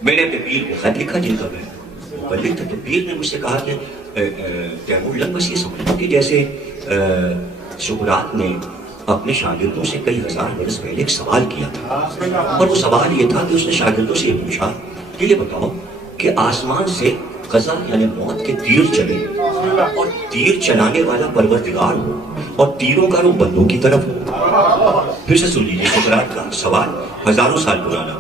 میں نے اپنے پیر کو خط لکھا جن کا میں مبلغ تھا، تو پیر نے مجھ سے کہا کہ تیمور لنگ بس یہ سمجھو کہ جیسے سقراط نے اپنے شاگردوں سے کئی ہزار برس پہلے ایک سوال کیا تھا، اور وہ سوال یہ تھا کہ اس نے شاگردوں سے یہ پوچھا کہ یہ بتاؤ کہ آسمان سے قضا یعنی موت کے تیر چلے اور تیر چلانے والا پروردگار ہو اور تیروں کا رخ بندوں کی طرف ہو۔ پھر سے سن لیجیے سقراط کا سوال، ہزاروں سال پرانا۔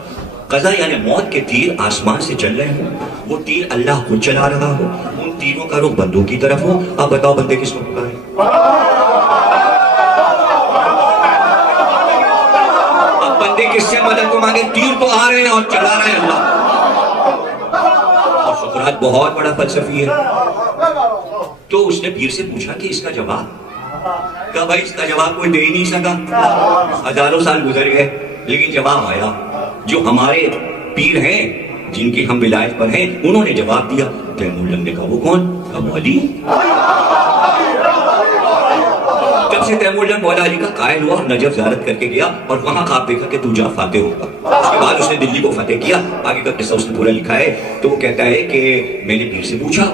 قضا یعنی موت کے تیر آسمان سے چل رہے ہوں، وہ تیر اللہ خود چلا رہا ہو، ان تیروں کا رخ بندوں کی طرف ہو، اب بتاؤ بندے کس کو پکارے؟ اب بندے کس سے مدد کو مانگے؟ تیر تو آ رہے ہیں اور چلا رہے ہیں اللہ۔ اور سقراط بہت بڑا فلسفی ہے، تو اس نے پیر سے پوچھا کہ اس کا جواب، کہا بھائی اس کا جواب کوئی دے ہی نہیں سکا، ہزاروں سال گزر گئے لیکن جواب آیا۔ جو ہمارے پیر ہیں جن کی ہم ولایت پر ہیں انہوں نے جواب دیا۔ تیمور نے کہا وہ کون؟ کہا مولا۔ جب سے تیمور مولا علی کا قائل ہوا اور نجف زیارت کر کے گیا اور وہاں خواب دیکھا کہ تو جا فاتح ہوگا۔ اس کے بعد اس نے دلی کو فتح کیا، آگے کا قصہ اس نے پورا لکھا ہے۔ تو وہ کہتا ہے کہ میں نے پیر سے پوچھا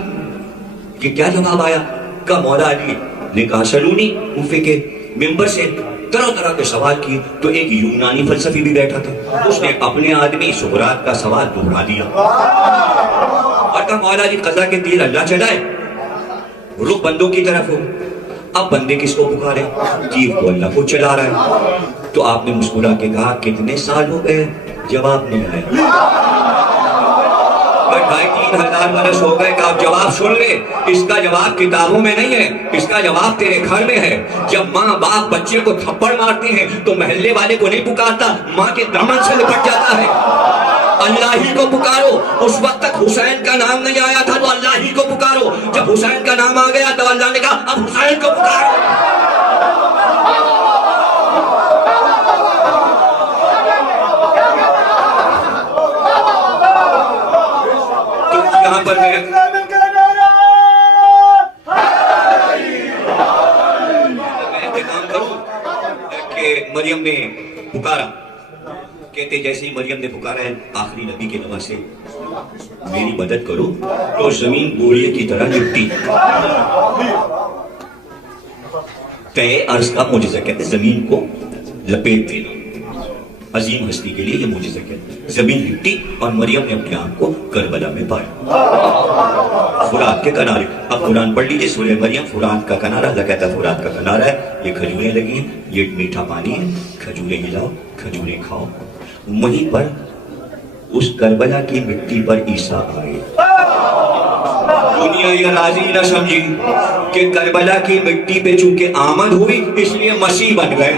کہ کیا جواب آیا؟ کہا مولا علی نے کہا سلونی، کوفے کے ممبر سے طرح طرح کے سوال کیے، تو ایک یونانی فلسفی بھی بیٹھا تھا، اس نے اپنے آدمی سقراط کا سوال دہرا دیا اور کہا مولا علی قضا کے تیر اللہ چلائے، رخ بندوں کی طرف ہو، اب بندے کس کو پکارے؟ تیر کو اللہ کو چلا رہا ہے۔ تو آپ نے مسکرا کے کہا کتنے سال ہو گئے؟ جواب نہیں آیا۔ 2500 برس ہو گئے کہ آپ جواب سن لے، اس کا جواب کتابوں میں نہیں ہے، اس کا جواب تیرے گھر میں ہے۔ جب ماں باپ بچے کو تھپڑ مارتے ہیں تو محلے والے کو نہیں پکارتا، ماں کے دامن سے لپٹ جاتا ہے۔ اللہ ہی کو پکارو۔ اس وقت تک حسین کا نام نہیں آیا تھا تو اللہ ہی کو پکارو، جب حسین کا نام آ گیا تو اللہ نے کہا اب حسین کو پکارو۔ یہاں پر میں احترام کروں کہ مریم نے پکارا، کہتے جیسے ہی مریم نے پکارا ہے آخری نبی کے نواز سے میری مدد کرو، تو زمین گوڑیے کی طرح لپٹی۔ تے عرض کا معجزہ کہتے زمین کو لپیٹ دینا، عظیم ہستی کے لیے یہ معجزہ کہتے ہیں۔ زمین لپٹی اور مریم نے اپنے آپ کو کربلا میں پایا، فرات کے کنارے۔ اب قرآن پڑھ لیجیے سورہ مریم، فرات کا کنارہ، اللہ کہتا ہے فرات کا کنارہ ہے، یہ کھجوریں لگی ہیں، یہ میٹھا پانی ہے، کھجوریں ہلاؤ، کھجوریں کھاؤ۔ وہیں پر اس کربلا کی مٹی پر عیسیٰ آئے۔ دنیا یہ راضی نہ سمجھی کہ کربلا کی مٹی پہ چونکہ آمد ہوئی اس لیے مسیح بن گئے۔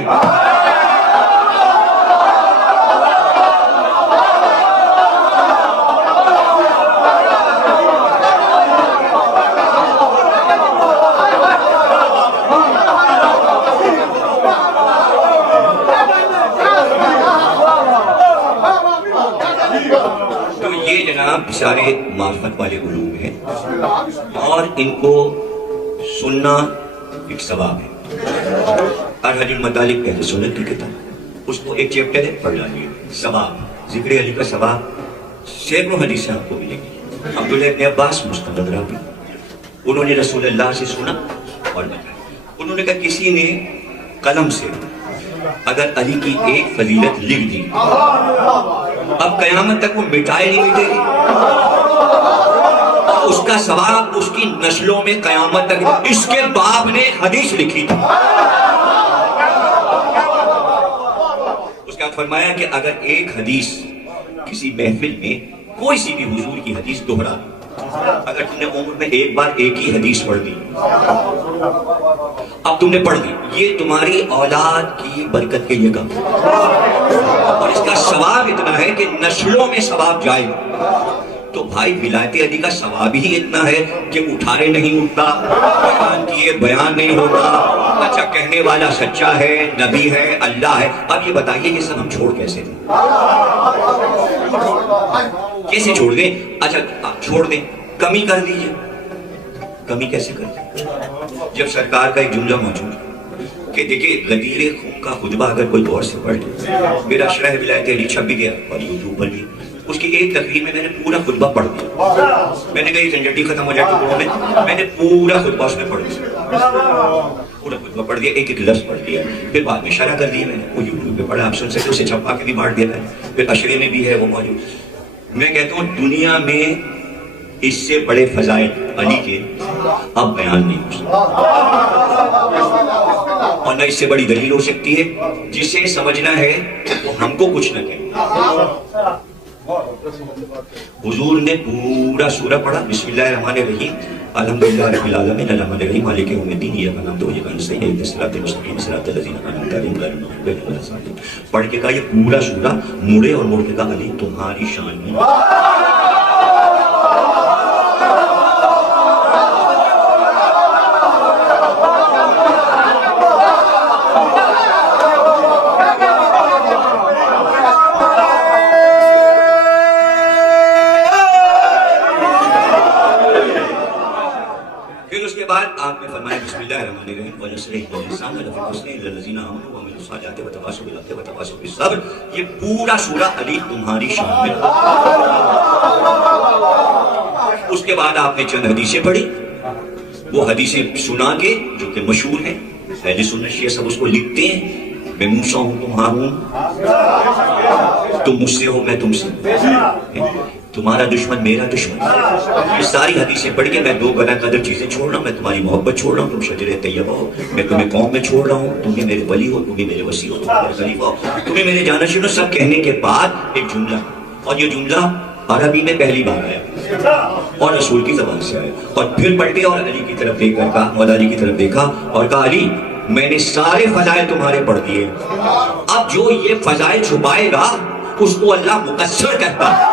سارے معرفت والے علوم ہیں اور ان کو سننا ایک ثواب ہے۔ ارحل المطالب اہل سنت کی کتاب، اس کو ایک چیپٹر ہے، پڑھ ڈالیے۔ ثواب، ذکر علی کا ثواب سینکڑوں حدیثیں آپ کو ملیں گی۔ عبداللہ ابن عباس مستند راوی، انہوں نے رسول اللہ سے سنا اور بتایا۔ انہوں نے کہا کسی نے قلم سے اگر علی کی ایک فضیلت لکھ دی اب قیامت تک وہ مٹائے نہیں مٹے گی، اور اس کا ثواب اس کی نسلوں میں قیامت تک۔ اس کے باپ نے ایک حدیث لکھی تھی، اس کا فرمایا کہ اگر ایک حدیث کسی محفل میں کوئی سی بھی حضور کی حدیث دوہرا، اگر تم نے عمر میں ایک بار ایک ہی حدیث پڑھ دی، اب تم نے پڑھ دی، یہ تمہاری اولاد کی برکت کے لیے کام، اور اس کا ثواب اتنا ہے کہ نسلوں میں ثواب جائے گا۔ تو بھائی ولایت علی کا ثواب ہی اتنا ہے کہ اٹھارے نہیں اٹھتا، بیان کیے بیان نہیں ہوتا، اچھا کہنے والا سچا ہے، نبی ہے، اللہ ہے۔ اب یہ بتائیے یہ سب ہم چھوڑ کیسے دیں؟ کیسے چھوڑ دیں؟ اچھا چھوڑ دیں، کمی کر دیجئے۔ کمی کیسے کر دیں؟ جب سرکار کا ایک جملہ موجود ہے کہ دیکھیں غدیر خون کا خطبہ اگر کوئی غور سے پڑھ لے، میرا شرح ولایت علی چھپ بھی گیا اور یوٹیوب پر بھی، اس کی ایک تقریر میں میں نے پورا خطبہ پڑھ دیا۔ میں نے کہا یہ جھنجھٹی ختم ہو جائے ٹکڑوں میں نے پورا خطبہ اس میں پڑھ دیا۔ پورا خطبہ پڑھ دیا، ایک ایک لفظ پڑھ دیا، پھر بعد میں شرح کر دیا میں نے، وہ یوٹیوب پہ پڑھا، آپ سن سکتے، اسے چھپا کے بھی بانٹ دیا میں نے، پھر اشرے میں بھی ہے وہ موجود۔ میں کہتا ہوں دنیا میں اس سے بڑے فضائل علی کے اب بیان نہیں ہو سکتے، اور نہ اس سے بڑی دلیل ہو سکتی ہے۔ جسے سمجھنا ہے وہ ہم کو کچھ نہ کہے۔ حضور نے پورا سورہ پڑھا، بسم اللہ الرحمن الرحیم، الحمدللہ رب العالمین الرحمن الرحیم مالک یوم الدین ایاک نعبد و ایاک نستعین اهدنا الصراط المستقیم صراط الذین انعمت علیہم غیر المغضوب علیہم ولا الضالین۔ پڑھ کے کہا یہ پورا سورہ، مڑے اور موڑ کے کہا علی تمہاری شان میں۔ آپ نے فرمایا بسم اللہ الرحمن الرحیم وَنَصْرِ الْإِنسَانَ لَفِي خُسْرٍ إِلَّا الَّذِينَ آمَنُوا وَعَمِلُوا الصَّالِحَاتِ وَتَوَاصَوْا بِالْحَقِّ وَتَوَاصَوْا بِالصَّبْرِ۔ یہ پورا سورہ علی تمہاری شان میں۔ اس کے بعد آپ نے چند حدیثیں پڑھی، وہ حدیثیں سنا کے جو کہ مشہور ہیں، اہل سنت شیعہ سب اس کو لکھتے ہیں، میں موسیٰ ہوں تم ہارون، تم مجھ سے ہو میں تم سے، تمہارا دشمن میرا دشمن۔ یہ ساری حدیثیں پڑھ کے میں دو گلا قدر چیزیں چھوڑ رہا ہوں، میں تمہاری محبت چھوڑ رہا ہوں، تم شجرہ طیبہ ہو، میں تمہیں قوم میں چھوڑ رہا ہوں، تم ہی میرے ولی ہو، تم ہی میرے وصی ہو، تم میرے خلیفہ ہو، تمہیں میرے جانشین ہو۔ سب کہنے کے بعد ایک جملہ، اور یہ جملہ عربی میں پہلی بار آیا اور رسول کی زبان سے آیا، اور پھر پلٹے اور علی کی طرف دیکھ کر کہا، مولا علی کی طرف دیکھا اور کہا علی میں نے سارے فضائل تمہارے پڑھ دیے، اب جو یہ فضائل چھپائے گا اس کو اللہ مقصر کہتا ہے۔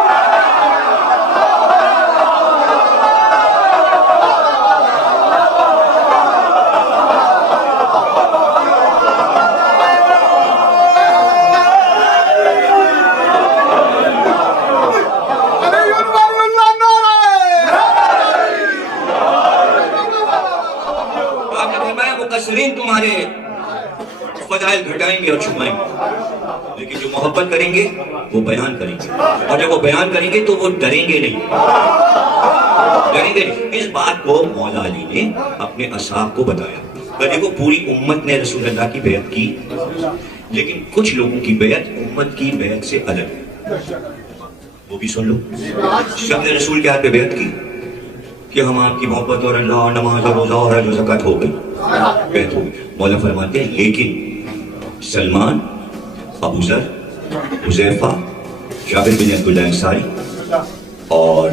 تمہارے فضائل گھٹائیں گے اور چھپائیں گے، لیکن جو محبت کریں گے وہ بیان کریں گے، اور جب وہ بیان کریں گے تو وہ ڈریں گے نہیں، ڈریں گے نہیں۔ اس بات کو مولا علی نے اپنے اصحاب کو بتایا۔ دیکھو پوری امت نے رسول اللہ کی بیعت کی، لیکن کچھ لوگوں کی بیعت امت کی بیعت سے الگ ہے، وہ بھی سن لو۔ سب نے رسول کے ہاتھ پہ بیعت کی کہ ہم آپ کی محبت اور اللہ اور نماز اور روزہ اور حج و زکوٰۃ ہو گئی، بیعت ہو گئی۔ مولا فرماتے ہیں لیکن سلمان، ابو ذر، حذیفہ، جابر بن عبداللہ انصاری اور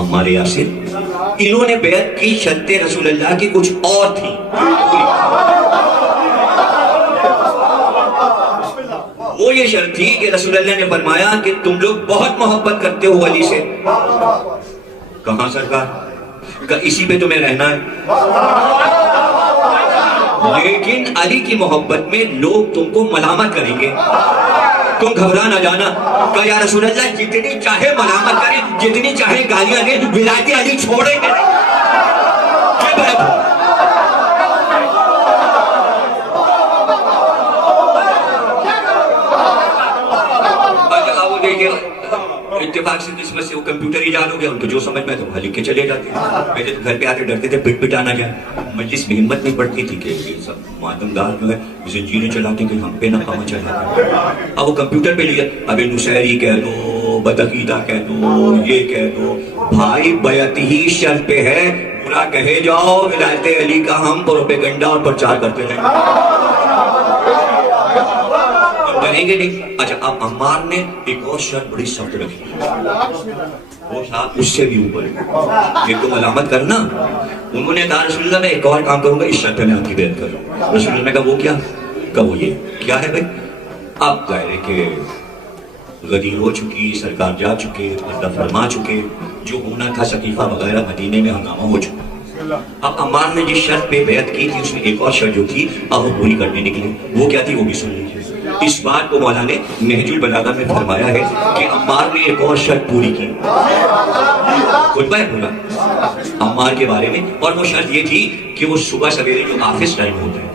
عمار یاسر، انہوں نے بیعت کی، شرط رسول اللہ کی کچھ اور تھی۔ وہ یہ شرط تھی کہ رسول اللہ نے فرمایا کہ تم لوگ بہت محبت کرتے ہو علی سے۔ کہاں سرکار؟ کہ اسی پہ تمہیں رہنا ہے، لیکن علی کی محبت میں لوگ تم کو ملامت کریں گے، تم گھبرا نہ جانا۔ کہ یا رسول اللہ جتنی چاہے ملامت کریں، جتنی چاہے گالیاں دیں، ولایت علی چھوڑیں گے نہیں۔ اتفاق سے قسمت سے وہ کمپیوٹر ایجاد ہو گیا، ان کو جو سمجھ میں تو وہاں لکھ کے چلے جاتے ہیں۔ پہلے تو گھر پہ آتے ڈرتے تھے پٹ پٹانا جائے، مجلس میں ہمت نہیں پڑتی تھی کہ یہ سب ماتم دار جو ہے زنجیریں چلاتے کہ ہم پہ نہ کام چلاتے۔ اب وہ کمپیوٹر پہ لیا، اب نصیری کہہ دو، بدعقیدہ کہہ دو، یہ کہہ دو، بھائی بیعت ہی شرط پہ ہے، برا کہے جاؤ، ولایت علی کا ہم پروپیگنڈا اور پرچار کرتے رہیں کہیں گے نہیں۔ اچھا اب عمار نے ایک اور شرط بڑی سخت رکھی، وہ صاحب اس سے بھی اوپر ایک تو ملامت کرنا۔ انہوں نے کہا رسول اللہ میں ایک اور کام کروں گا، اس شرط پہ میں آپ کی بیعت کر رہا ہوں۔ رسول اللہ نے کہا وہ کیا؟ کہا وہ یہ کیا ہے بھائی؟ اب ظاہر ہے کہ غدیر ہو چکی، سرکار جا چکے، اللہ فرما چکے، جو ہونا تھا سقیفہ وغیرہ مدینے میں ہنگامہ ہو چکا۔ اب عمار نے جس شرط پہ بیعت کی تھی اس میں ایک اور شرط جو تھی اب وہ پوری کرنے نکلی، وہ کیا تھی وہ بھی سن لیجیے۔ اس بات کو مولا نے نہج البلاغہ میں فرمایا ہے کہ عمار نے ایک اور شرط پوری کی، خطبہ ہے پورا عمار کے بارے میں، اور وہ شرط یہ تھی کہ وہ صبح سویرے جو آفس ٹائم ہوتا ہے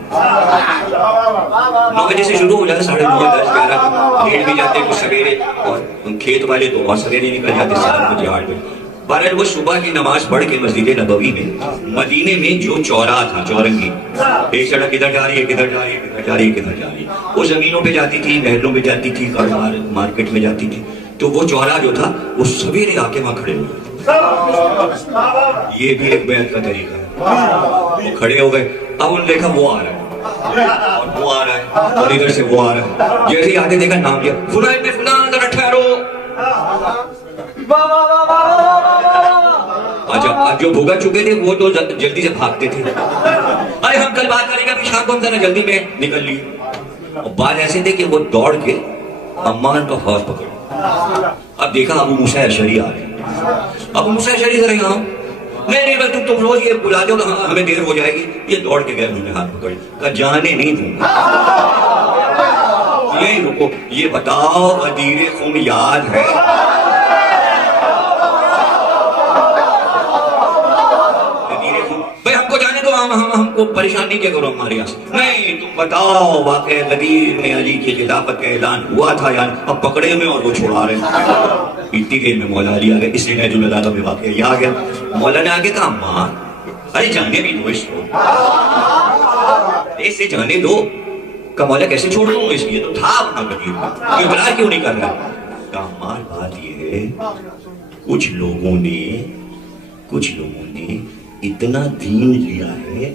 9 بجے سے شروع ہو جاتا، 9:30 10 11 لیٹ بھی جاتے کچھ سویرے، اور کھیت والے تو اور سویرے نکل جاتے 7 بجے 8 بجے، بہرحال وہ صبح کی نماز پڑھ کے مسجد نبوی میں مدینے میں جو چوراہا تھا چورنگی، ایک سڑک ادھر جا رہی ہے کدھر جا رہی ہے کدھر جا رہی ہے کدھر جا رہی ہے، وہ زمینوں پہ جاتی تھی، محلوں میں جاتی تھی، کاروبار مارکیٹ میں جاتی تھی، تو وہ چوراہا جو تھا وہ سویرے آ کے وہاں کھڑے ہوئے. یہ بھی ایک بیعت کا طریقہ ہے. وہ کھڑے ہو گئے، اب انہوں نے دیکھا وہ آ رہا ہے اور وہ آ رہا ہے اور ادھر سے وہ آ رہا ہے. جیسے ہی آگے دیکھا نام لیا، فلاں ابن فلاں ذرا ٹھہرو. جو بھگا چکے تھے وہ تو جلدی سے بھاگتے تھے، ارے ہم کل بات کریں گے، ابھی شام کو ہم ذرا جلدی میں نکل لیے. اور بات ایسے تھے کہ وہ دوڑ کے عمان کا ہاتھ پکڑا. اب دیکھا ابو موسیٰ اشعری آ رہے ہیں. ابو موسیٰ اشعری ذرا یہاں، نہیں بس تم روز یہ بلاتے ہو کہ ہمیں دیر ہو جائے گی. یہ دوڑ کے گئے، انہوں نے ہاتھ پکڑ کہا جانے نہیں دوں گا. یہ رکو، یہ بتاؤ غدیر خم یاد ہے؟ ہم کو پریشان نہیں کیا کرو ہمارے یہاں سے. نہیں تم بتاؤ واقعہ غدیر میں علی کی خلافت کا اعلان ہوا تھا یا اب پکڑے میں اور وہ چھوڑا رہے ہیں. اتنی دیر میں مولا علی آ گئے. اس لیے نہج البلاغہ میں واقعہ یہ آ گیا. مولا نے آگے کہا ماں ارے جانے بھی دو اس کو، اسے جانے دو. کہ مولا کیسے چھوڑ دوں اس لیے تو تھا اپنا غدیر، اقرار کیوں نہیں کر رہا؟ کہا ماں بات یہ ہے کچھ لوگوں نے اتنا دین لیا ہے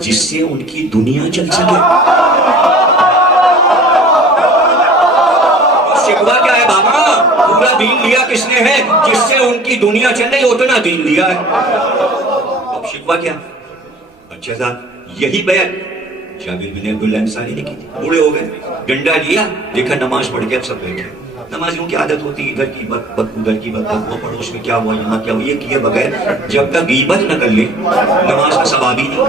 جس سے ان کی دنیا چل سکے. شکوہ کیا ہے بابا؟ پورا دین لیا کس نے ہے؟ جس سے ان کی دنیا چل رہی، اتنا دین لیا ہے. اب شکوہ کیا؟ اچھا صاحب یہی بیعت جابر بن عبداللہ انصاری نے کی تھی. بوڑھے ہو گئے، ڈنڈا لیا، دیکھا نماز پڑھ کے اب سب بیٹھے. نمازیوں کی عادت ہوتی ہے ادھر کی بد ادھر کی بد، وہ پڑوس میں کیا ہوا یہاں کیا ہوا، یہ کیے بغیر جب تک غیبت نہ کر لے نماز کا ثواب ہی نہیں.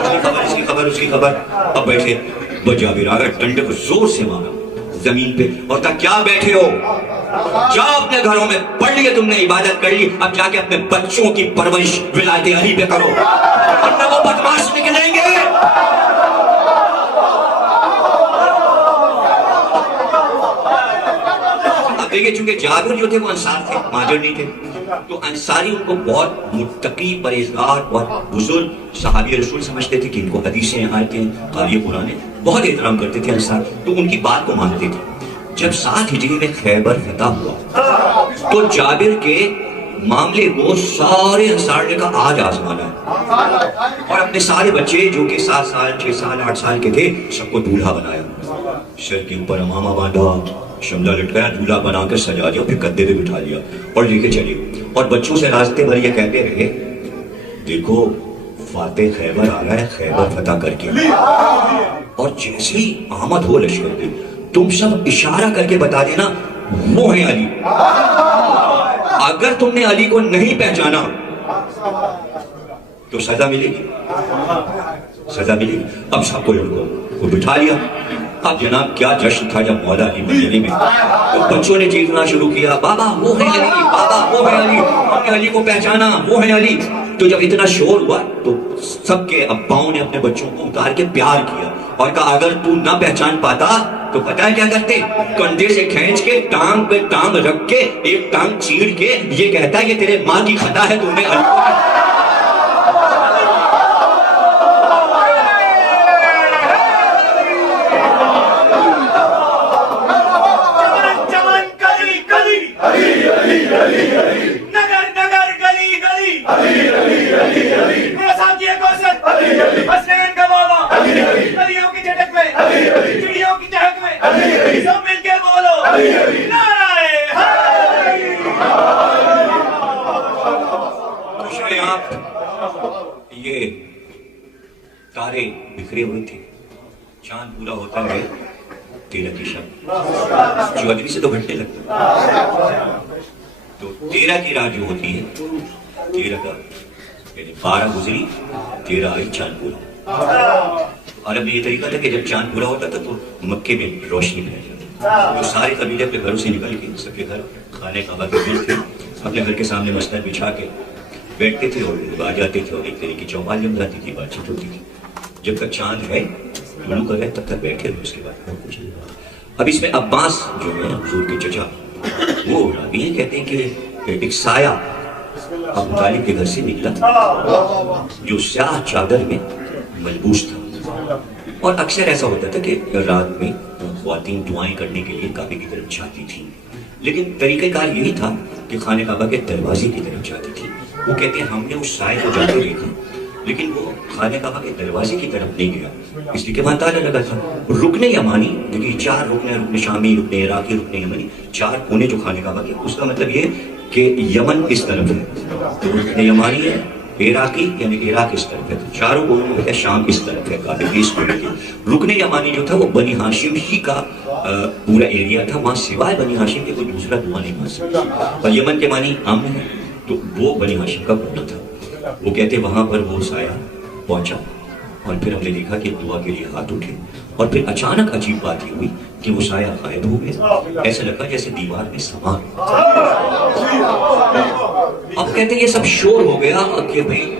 اس کی خبر اس کی خبر اس کی خبر. اب بیٹھے بس جابر آ گئے، ڈنڈے کو زور سے مارا زمین پہ اور کہا کیا بیٹھے ہو، جاؤ اپنے گھروں میں، پڑھ لیے تم نے، عبادت کر لی، اب جا کے اپنے بچوں کی پرورش ولایت علی پہ کرو ورنہ وہ بدماش نکلیں گے. دیکھیں چونکہ جابر جو تھے وہ انصار تھے، مہاجر نہیں تھے، تو انصاری ان کو بہت متقی پرہیزگار بہت بزرگ صحابی رسول سمجھتے تھے کہ ان کو حدیثیں آیتیں قاری قرآن بہت احترام کرتے تھے انصار، تو ان کی بات کو مانتے تھے. جب 7 ہجری میں خیبر فتح ہوا تو جابر کے معاملے کو سارے انصار نے کہا آج آزمانا ہے، اور اپنے سارے بچے جو کہ 7 سال 6 سال 8 سال کے تھے سب کو دولہا بنایا، سر کے اوپر امامہ باندھا، شملہ لٹکایا، دولہا بنا کے سجا دیا، پھر گدے پہ بٹھا لیا اور لے کے چلے. اور بچوں سے راستے بھر یہ کہتے رہے دیکھو فاتح خیبر آ رہا ہے، خیبر فتح کر کے. اور جیسے ہی آمد ہو لشکر کی تم سب اشارہ کر کے بتا دینا وہ ہے علی. اگر تم نے علی کو نہیں پہچانا تو سزا ملے گی، سزا ملے گی. اب سب کو بٹھا لیا. اب جناب کیا جشن تھا جب مولا علی مدینے میں، تو بچوں نے چیخنا شروع کیا بابا وہ ہے علی، بابا وہ ہے علی، ہم نے علی کو پہچانا، وہ ہے علی. تو جب اتنا شور ہوا تو سب کے اباؤں نے اپنے بچوں کو اتار کے پیار کیا اور کہا اگر تو نہ پہچان پاتا تو پتہ ہے کیا کرتے، کندھے سے کھینچ کے ٹانگ پہ ٹانگ رکھ کے ایک ٹانگ چیر کے یہ کہتا ہے یہ تیرے ماں کی خطا ہے، تم نے یہ تارے بکھرے ہوئے تھے. چاند پورا ہوتا ہے 13 کی شب، 14 سے تو گھنٹے لگتے ہیں، تو 13 کی رات جو ہوتی ہے 13 کا یعنی 12 گزری 13 آئی چاند پورا. اور اب یہ طریقہ تھا کہ جب چاند پورا ہوتا تھا تو مکے میں روشنی پھیل جاتی، تو سارے قبیلے اپنے گھروں سے نکل کے سب کے گھر کھانے کعبہ کے دل تھے، اپنے گھر کے سامنے مسند بچھا کے بیٹھتے تھے اور آ جاتے تھے اور ایک طریقے کی چوپال جم جاتی تھی، بات چیت ہوتی تھی. جب تک چاند ہے طلوع کر رہے تب تک بیٹھے ہوئے، اس کے بعد کچھ نہیں. اب اس میں عباس جو ہے حضور کے چچا وہ راوی ہیں، کہتے ہیں کہ ایک سایہ ابو طالب کے گھر سے نکلا جو سیاہ چادر میں ملبوس تھا. اور اکثر ایسا ہوتا تھا کہ رات میں خواتین دعائیں کرنے کے لیے کعبے کی طرف جاتی تھیں، لیکن طریقہ کار یہی تھا کہ خانہ کعبہ کے دروازے کی طرف جاتی تھی. وہ کہتے ہیں ہم نے اس سائے کو جاتے دیکھا لیکن وہ خانہ کعبہ کے دروازے کی طرف نہیں گیا، اس لیے کہ وہاں تالا لگا تھا. رکن یمانی، دیکھیے 4 رکن ہیں، رکن شامی، رکن عراقی، رکن یمنی، 4 کونے جو خانہ کعبہ کے. اس کا مطلب یہ کہ یمن اس طرف ہے، تو رکن یمانی ہے، عراقی یعنی عراق اس طرف ہے، تو 4 کونوں میں شام اس طرف ہے کعبے کے اس کونے کے. رکن یمانی جو تھا وہ بنی ہاشم ہی کا پورا ایریا تھا، وہاں سوائے بنی ہاشم کے کوئی دوسرا دعا نہیں مانگ سکتا. اور یمن کے معنی امن ہے، تو وہ بنی ہاشم کا کونا تھا. وہ کہتے وہاں پر وہ سایہ پہنچا اور پھر ہم نے دیکھا کہ دعا کے لیے ہاتھ اٹھے اور پھر اچانک عجیب بات یہ ہوئی کہ وہ سایہ غائب ہو گیا، ایسا لگا جیسے دیوار میں سما گیا. اب کہتے ہیں یہ سب شور ہو گیا کہ بھئی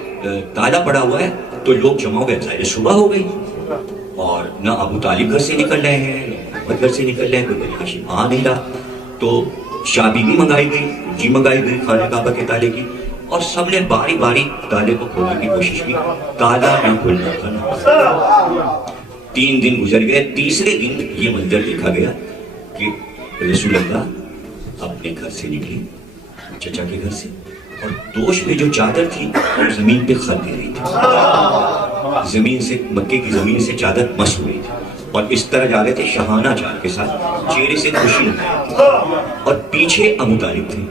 تالا پڑا ہوا ہے، تو لوگ جمع ہو گئے. ظاہر صبح ہو گئی اور نہ ابو طالب گھر سے نکل رہے ہیں، نہ محمد گھر سے نکل رہے ہیں، کوئی بنی ہاشم آ نہیں رہا. تو چابی بھی منگائی گئی، کنجی منگائی گئی خانہ کعبہ کے تالے کی، اور سب نے باری باری تالے کو کھولنے کی کوشش کی، تالا نہ کھلنا تھا. 3 دن گزر گئے. تیسرے دن یہ منظر دیکھا گیا کہ رسول اللہ اپنے گھر سے نکلے، چچا کے گھر سے، اور دوش میں جو چادر تھی وہ زمین پہ خر دے رہی تھی. زمین سے، مکے کی زمین سے چادر مس ہوئی تھی اور اس طرح جا رہے تھے شہانہ چال کے ساتھ، چہرے سے خوشی نہ، اور پیچھے ابو طالب تھے.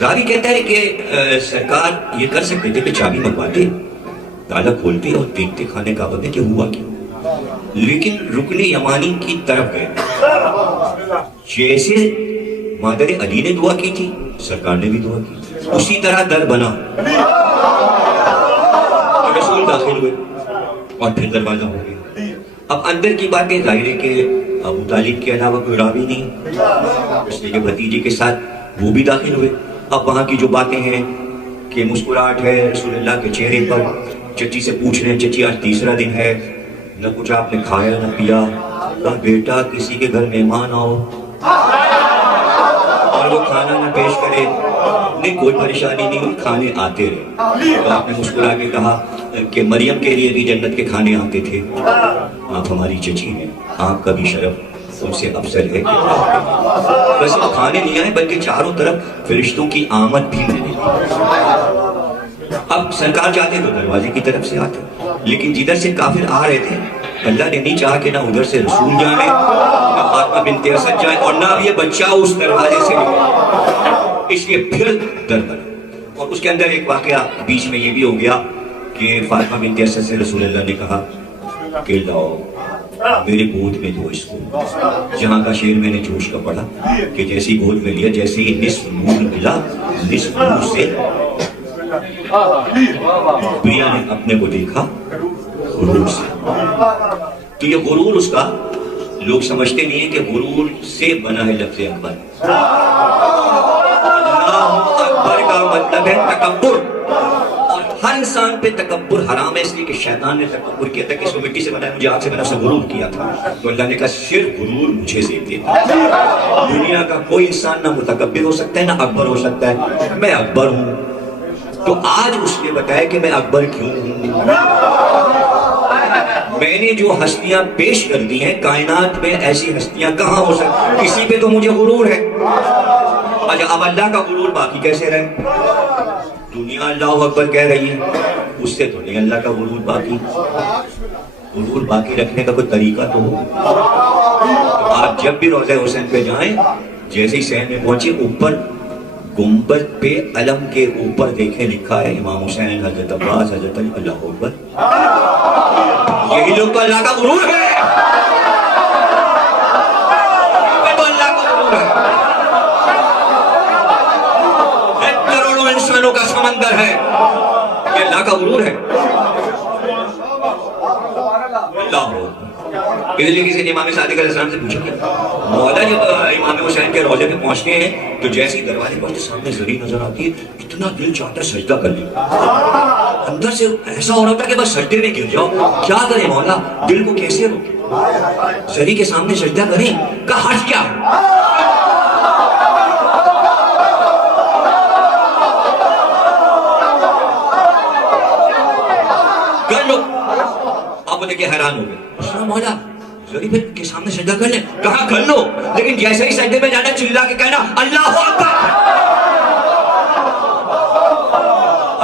راوی کہتا ہے کہ سرکار یہ کر سکتے تھے کہ چابی منگواتے، تالا کھولتے اور دیکھتے خانہ کعبہ میں کہ ہوا کیا، لیکن رکن یمانی کی طرف گئے. جیسے مادر علی نے دعا کی تھی سرکار نے بھی دعا کی، اسی طرح در بنا. رسول داخل ہوئے اور پھر دروازہ ہو گیا. اب اندر کی باتیں ظاہر ہے کہ ابو طالب کے علاوہ کوئی راوی نہیں، اس لیے کہ بھتیجے کے ساتھ وہ بھی داخل ہوئے. اب وہاں کی جو باتیں ہیں کہ مسکراہٹ ہے رسول اللہ کے چہرے پر، چچی سے پوچھ رہے ہیں چچی آج تیسرا دن ہے، نہ کچھ آپ نے کھایا نہ پیا. کہا بیٹا کسی کے گھر مہمان آؤ اور وہ کھانا نہ پیش کرے، نہیں کوئی پریشانی نہیں ہوئی، کھانے آتے رہے. تو آپ نے مسکرا کے کہا کہ مریم کے لیے بھی جنت کے کھانے آتے تھے، آپ ہماری چچی ہیں، آپ کا بھی شرف ان سے افضل ہے. بس کھانے نہیں آئے بلکہ چاروں طرف فرشتوں کی آمد بھی ملی. اب سرکار جاتے تو دروازے کی طرف سے آتے، لیکن جدھر سے کافر آ رہے تھے اللہ نے نہیں چاہا کہ نہ ادھر سے رسول جائیں، نہ فاطمہ بنت اسد جائیں، اور نہ یہ بچہ اس دروازے سے نکلے. اس لیے پھر در بنا. اور اس کے اندر ایک واقعہ بیچ میں یہ بھی ہو گیا کہ فاطمہ بنت اسد سے رسول اللہ نے کہا کہ لاؤ میرے گود میں دو اس کو. جہاں کا شعر میں نے جوش کا پڑھا کہ جیسی گود میں لیا، جیسے ہی نصف نور ملا، نصف نور سے پریا نے اپنے کو دیکھا غرور سے. تو یہ غرور اس کا لوگ سمجھتے نہیں ہیں کہ غرور سے بنا ہے لفظ اکبر. اللہ اکبر کا مطلب ہے تکبر، اور ہر انسان پہ تکبر حرام ہے، اس لیے کہ شیطان نے تکبر کیا تھا کہ اس کو مٹی سے بنایا، مجھے آگ سے بنا، اس نے غرور کیا تھا. تو اللہ نے کہا صرف غرور مجھے سے دیتا. دنیا کا کوئی انسان نہ متکبر ہو سکتا ہے نہ اکبر ہو سکتا ہے، میں اکبر ہوں. تو آج اس نے بتایا کہ میں اکبر کیوں ہوں. میں نے جو ہستیاں پیش کر دی ہیں کائنات میں، ایسی ہستیاں کہاں ہو سکتی، کسی پہ تو مجھے غرور ہے. اب اللہ کا غرور باقی کیسے رہے؟ دنیا اللہ اکبر کہہ رہی ہے، اس سے تو نہیں اللہ کا غرور باقی. غرور باقی رکھنے کا کوئی طریقہ تو ہو. تو آپ جب بھی روضہ حسین پہ جائیں، جیسے ہی صحن میں پہنچے، اوپر گنبد پہ علم کے اوپر دیکھیں لکھا ہے امام حسین، حضرت عباس، حضرت علی، اللہ اکبر. یہی لوگ تو اللہ کا غرور ہے، تو اللہ کا غرور ہے. کروڑوں انسانوں کا سمندر ہے، یہ اللہ کا غرور ہے. اللہ اس لیے کسی نے امام صادق علیہ السلام سے پوچھا کہ مولا جب امام حسین کے روضے پہ پہنچتے ہیں تو جیسے ہی دروازے پہنچتے سامنے زری نظر آتی ہے، اتنا دل چاہتا ہے سجدہ کر لیں. اندر سے ایسا ہو رہا تھا کہ بس سجدے میں گر جاؤ. کیا کریں مولا، دل کو کیسے روکیں؟ زری کے سامنے سجدہ کریں، کہا ہٹ کیا حیران ہو گئے. مولا ذرا پھر کے سامنے سجدہ کر لیں. کہا کر لو, لیکن جیسے ہی سجدے میں جانا چلا کے کہنا اللہ اکبر.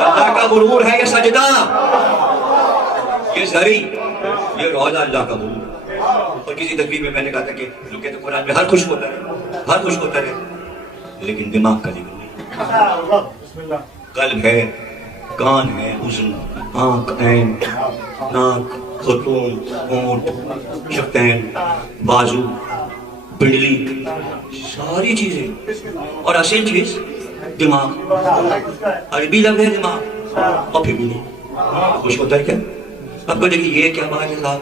اللہ کا غرور ہے یہ سجدہ, یہ زری, یہ روزہ اللہ کا غرور. اور کسی تقریر میں نے کہا تھا کہ رکے تو قرآن میں ہر خوش ہوتا ہے, ہر خوش ہوتا ہے, لیکن دماغ کا ذکر نہیں. قلب ہے, کان ہے, اذن, آنکھ, عین, ناک, خرطوم, ہونٹ, شفتین, بازو, پنڈلی, ساری چیزیں. اور اصل چیز دماغ, عربی لفظ ہے دماغ, اور پھر بھی نہیں خوش ہوتا ہے کیا. اب کو دیکھیے یہ کیا بات ہے صاحب,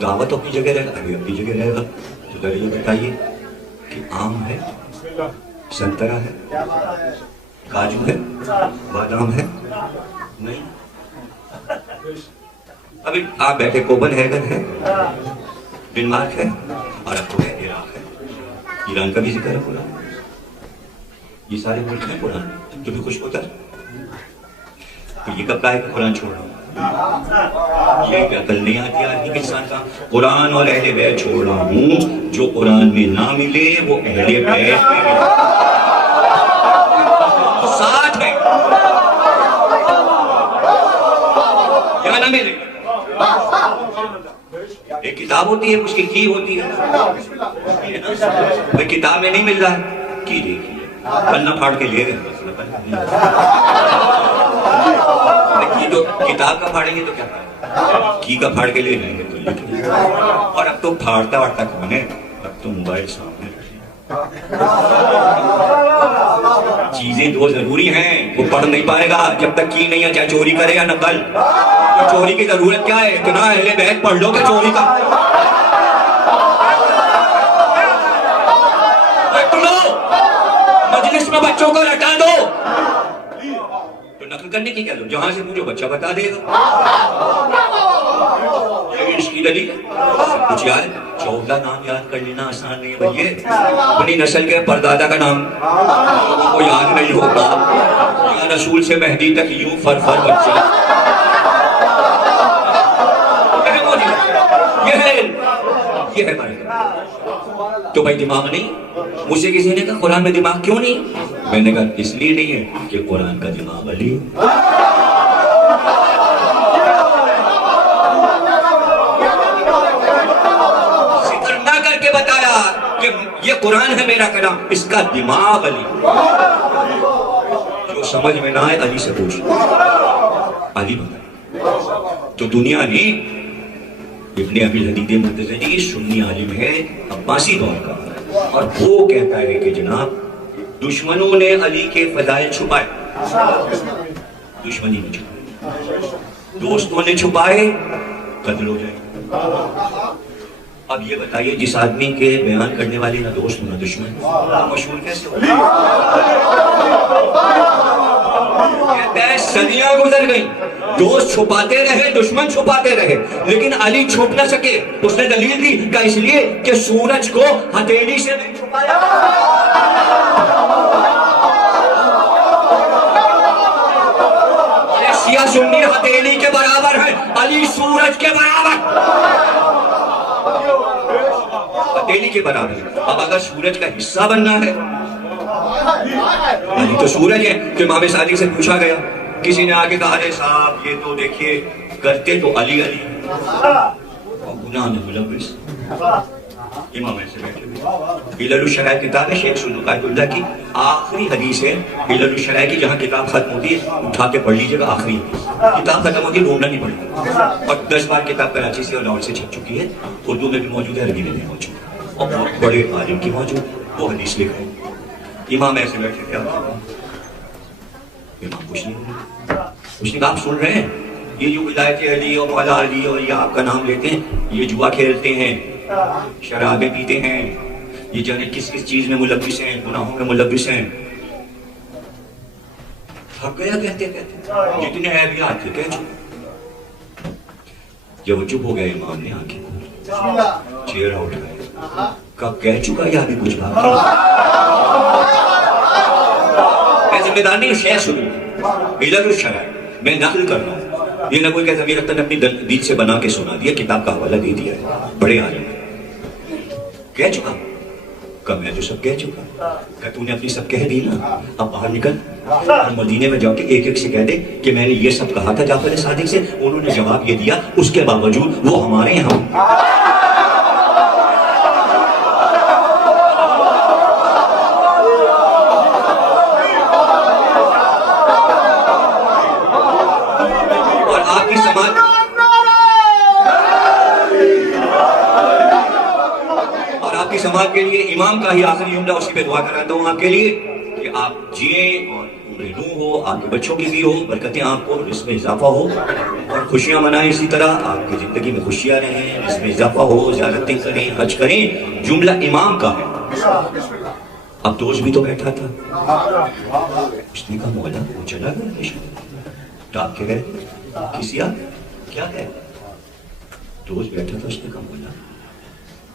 دعوت اپنی جگہ رہے گا, ابھی اپنی جگہ رہے گا. تو ذرا یہ بتائیے کہ آم ہے, سنترا ہے, کاجو ہے, بادام ہے, نہیں. ابھی آپ بیٹھے کوبن ہیگن ہے, ڈنمارک ہے, اور اب تو ہے عراق ہے, ایران کا بھی ذکر ہے قرآن. یہ سارے ملک ہیں قرآن جو بھی خوش ہوتا ہے. تو یہ کب کہا ہے کہ قرآن چھوڑ رہا ہوں, یہ عقل نہیں آتی آدمی کے انسان کا. قرآن اور اہل بیت چھوڑ رہا ہوں, جو قرآن میں نہ ملے وہ اہل بیت میں ملے. ساتھ ہے یا نہ ملے. ایک کتاب ہوتی ہے, اس کی کی ہوتی ہے, کتاب میں نہیں مل رہا ہے, کی دیکھیے پنا پھاڑ کے لے گئے. تو کتاب کا پھاڑیں گے تو کیا پھاڑیں, کی کا پھاڑ کے لے جائیں گے تو لکھ. اور اب تو پھاڑتا واڑتا کون ہے, اب تو موبائل سامنے. چیزیں دو ضروری ہیں, وہ پڑھ نہیں پائے گا جب تک کی نہیں ہے, چاہے چوری کرے یا نقل. تو چوری کی ضرورت کیا ہے, اتنا اہل بیت پڑھ لو کہ چوری کا مجلس میں بچوں کو لٹا دو. تو نقل کرنے کی کیا ضرورت, جہاں سے مجھے بچہ بتا دے گا. اس کی دلیل کچھ یاد, 14 نام یاد کر لینا آسان نہیں ہے بھائی. اپنی نسل کے پردادا کا نام لوگوں کو یاد نہیں ہوتا, یا رسول سے مہدی تک یوں فر بچہ. یہ ہے تو بھائی دماغ نہیں. مجھے کسی نے کہا قرآن میں دماغ کیوں نہیں, میں نے کہا اس لیے نہیں ہے کہ قرآن کا دماغ علی. ذکر نہ کر کے بتایا کہ یہ قرآن ہے میرا کلام, اس کا دماغ علی. جو سمجھ میں نہ آئے علی سے پوچھ, علی بتا. تو دنیا نہیں, ابن ابی الحدید مدنی سنی عالم ہے عباسی دور کا, اور وہ کہتا ہے کہ جناب دشمنوں نے علی کے فضائل چھپائے, دشمنی نے چھپائے, دوستوں نے چھپائے, قتل ہو جائے. اب یہ بتائیے جس آدمی کے بیان کرنے والے نہ دوست نہ دشمن, مشہور کیسے ہو؟ کہتا ہے صدیاں گزر گئیں, دوست چھپاتے رہے, دشمن چھپاتے رہے, لیکن علی چھپ نہ سکے. اس نے دلیل دی کہ اس لیے کہ سورج کو ہتھیلی سے نہیں چھپایا. شیعہ سنی ہتھیلی کے برابر ہے, علی سورج کے برابر, ہتھیلی کے برابر. اب اگر سورج کا حصہ بننا ہے, علی تو سورج ہے. تو امام صادق سے پوچھا گیا, کسی نے آگے کہا رہے صاحب یہ تو دیکھیے کرتے تو علی علی, اور گناہ نے ملوث. امام ایسے بیٹھے ہوئے. علل الشرائع کتاب ہے شیخ سنو قائد اللہ کی, آخری حدیث ہے علل الشرائع کی. جہاں کتاب ختم ہوتی ہے اٹھا کے پڑھ لیجیے گا, آخری کتاب ختم ہوتی ہے, ڈھونڈنا نہیں پڑتا. اور 10 بار کتاب کراچی سے اور لاہور سے چھپ چکی ہے, اردو میں بھی موجود ہے, عربی میں بھی موجود ہے, اور بہت بڑے عالم کی موجود, وہ حدیث لکھ رہے ہیں. امام ایسے بیٹھے تھے, امام کچھ نہیں ہوئے. اس نے کہا آپ سن رہے ہیں یہ جو ولایت علی اور مولا علی اور یہ آپ کا نام لیتے ہیں, یہ جوا کھیلتے ہیں, شرابیں پیتے ہیں, یہ جانے کس کس چیز میں ملوث ہیں, گناہوں میں ملوث ہیں. تھک گیا کہتے کہتے, جتنے عیبیات تھے کہہ چکے. جب وہ چپ ہو گئے امام نے آنکھیں کھولی, چہرہ اٹھایا, کہا کہہ چکا یا ابھی کچھ بات ذمہ دار نہیں. شیخ سنو علل الشرائع میں نقل کر رہا ہوں, یہ نہ کوئی کہ ضمیر اختر نے اپنی دل سے بنا کے سنا دیا، کتاب کا حوالہ دے دیا ہے، بڑے عالم کہہ چکا کہ میں تو سب کہہ چکا، کہ تو نے اپنی سب کہہ دی نا، اب باہر نکل اور مدینے میں جا کے ایک ایک سے کہہ دے کہ میں نے یہ سب کہا تھا جعفر صادق سے، انہوں نے جواب یہ دیا، اس کے باوجود وہ ہمارے یہاں سماج کے لیے امام کا ہی آخری جملہ اسی پہ دعا کراتا ہوں آپ کے لیے کہ آپ جئیں اور عمر نو ہو، آپ کے بچوں کی بھی ہو، برکتیں آپ کو اس میں اضافہ ہو اور خوشیاں منائیں، اسی طرح آپ کی زندگی میں خوشیاں رہیں، اس میں اضافہ ہو، زیارتیں کریں، حج کریں، جملہ امام کا ہے۔ اب دوست بھی تو بیٹھا تھا، اس نے کہا مولا وہ چلا گیا ڈاک کے گئے کسی کیا ہے، دوست بیٹھا تھا، اس نے کہا مولا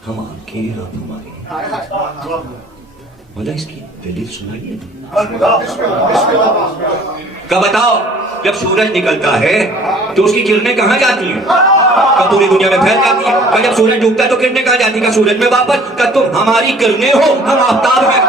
ہم آپ کے ہیں، آپ ہمارے ہیں، مولا اس کی دلیل سنائیے۔ کہا بتاؤ جب سورج نکلتا ہے تو اس کی کرنیں کہاں جاتی ہیں؟ کہا پوری دنیا میں پھیل جاتی ہیں۔ کہا جب سورج ڈوبتا ہے تو کرنیں کہاں جاتی ہیں؟ کہا سورج میں واپس۔ کہا تم ہماری کرنیں ہو، ہم آفتاب ہیں۔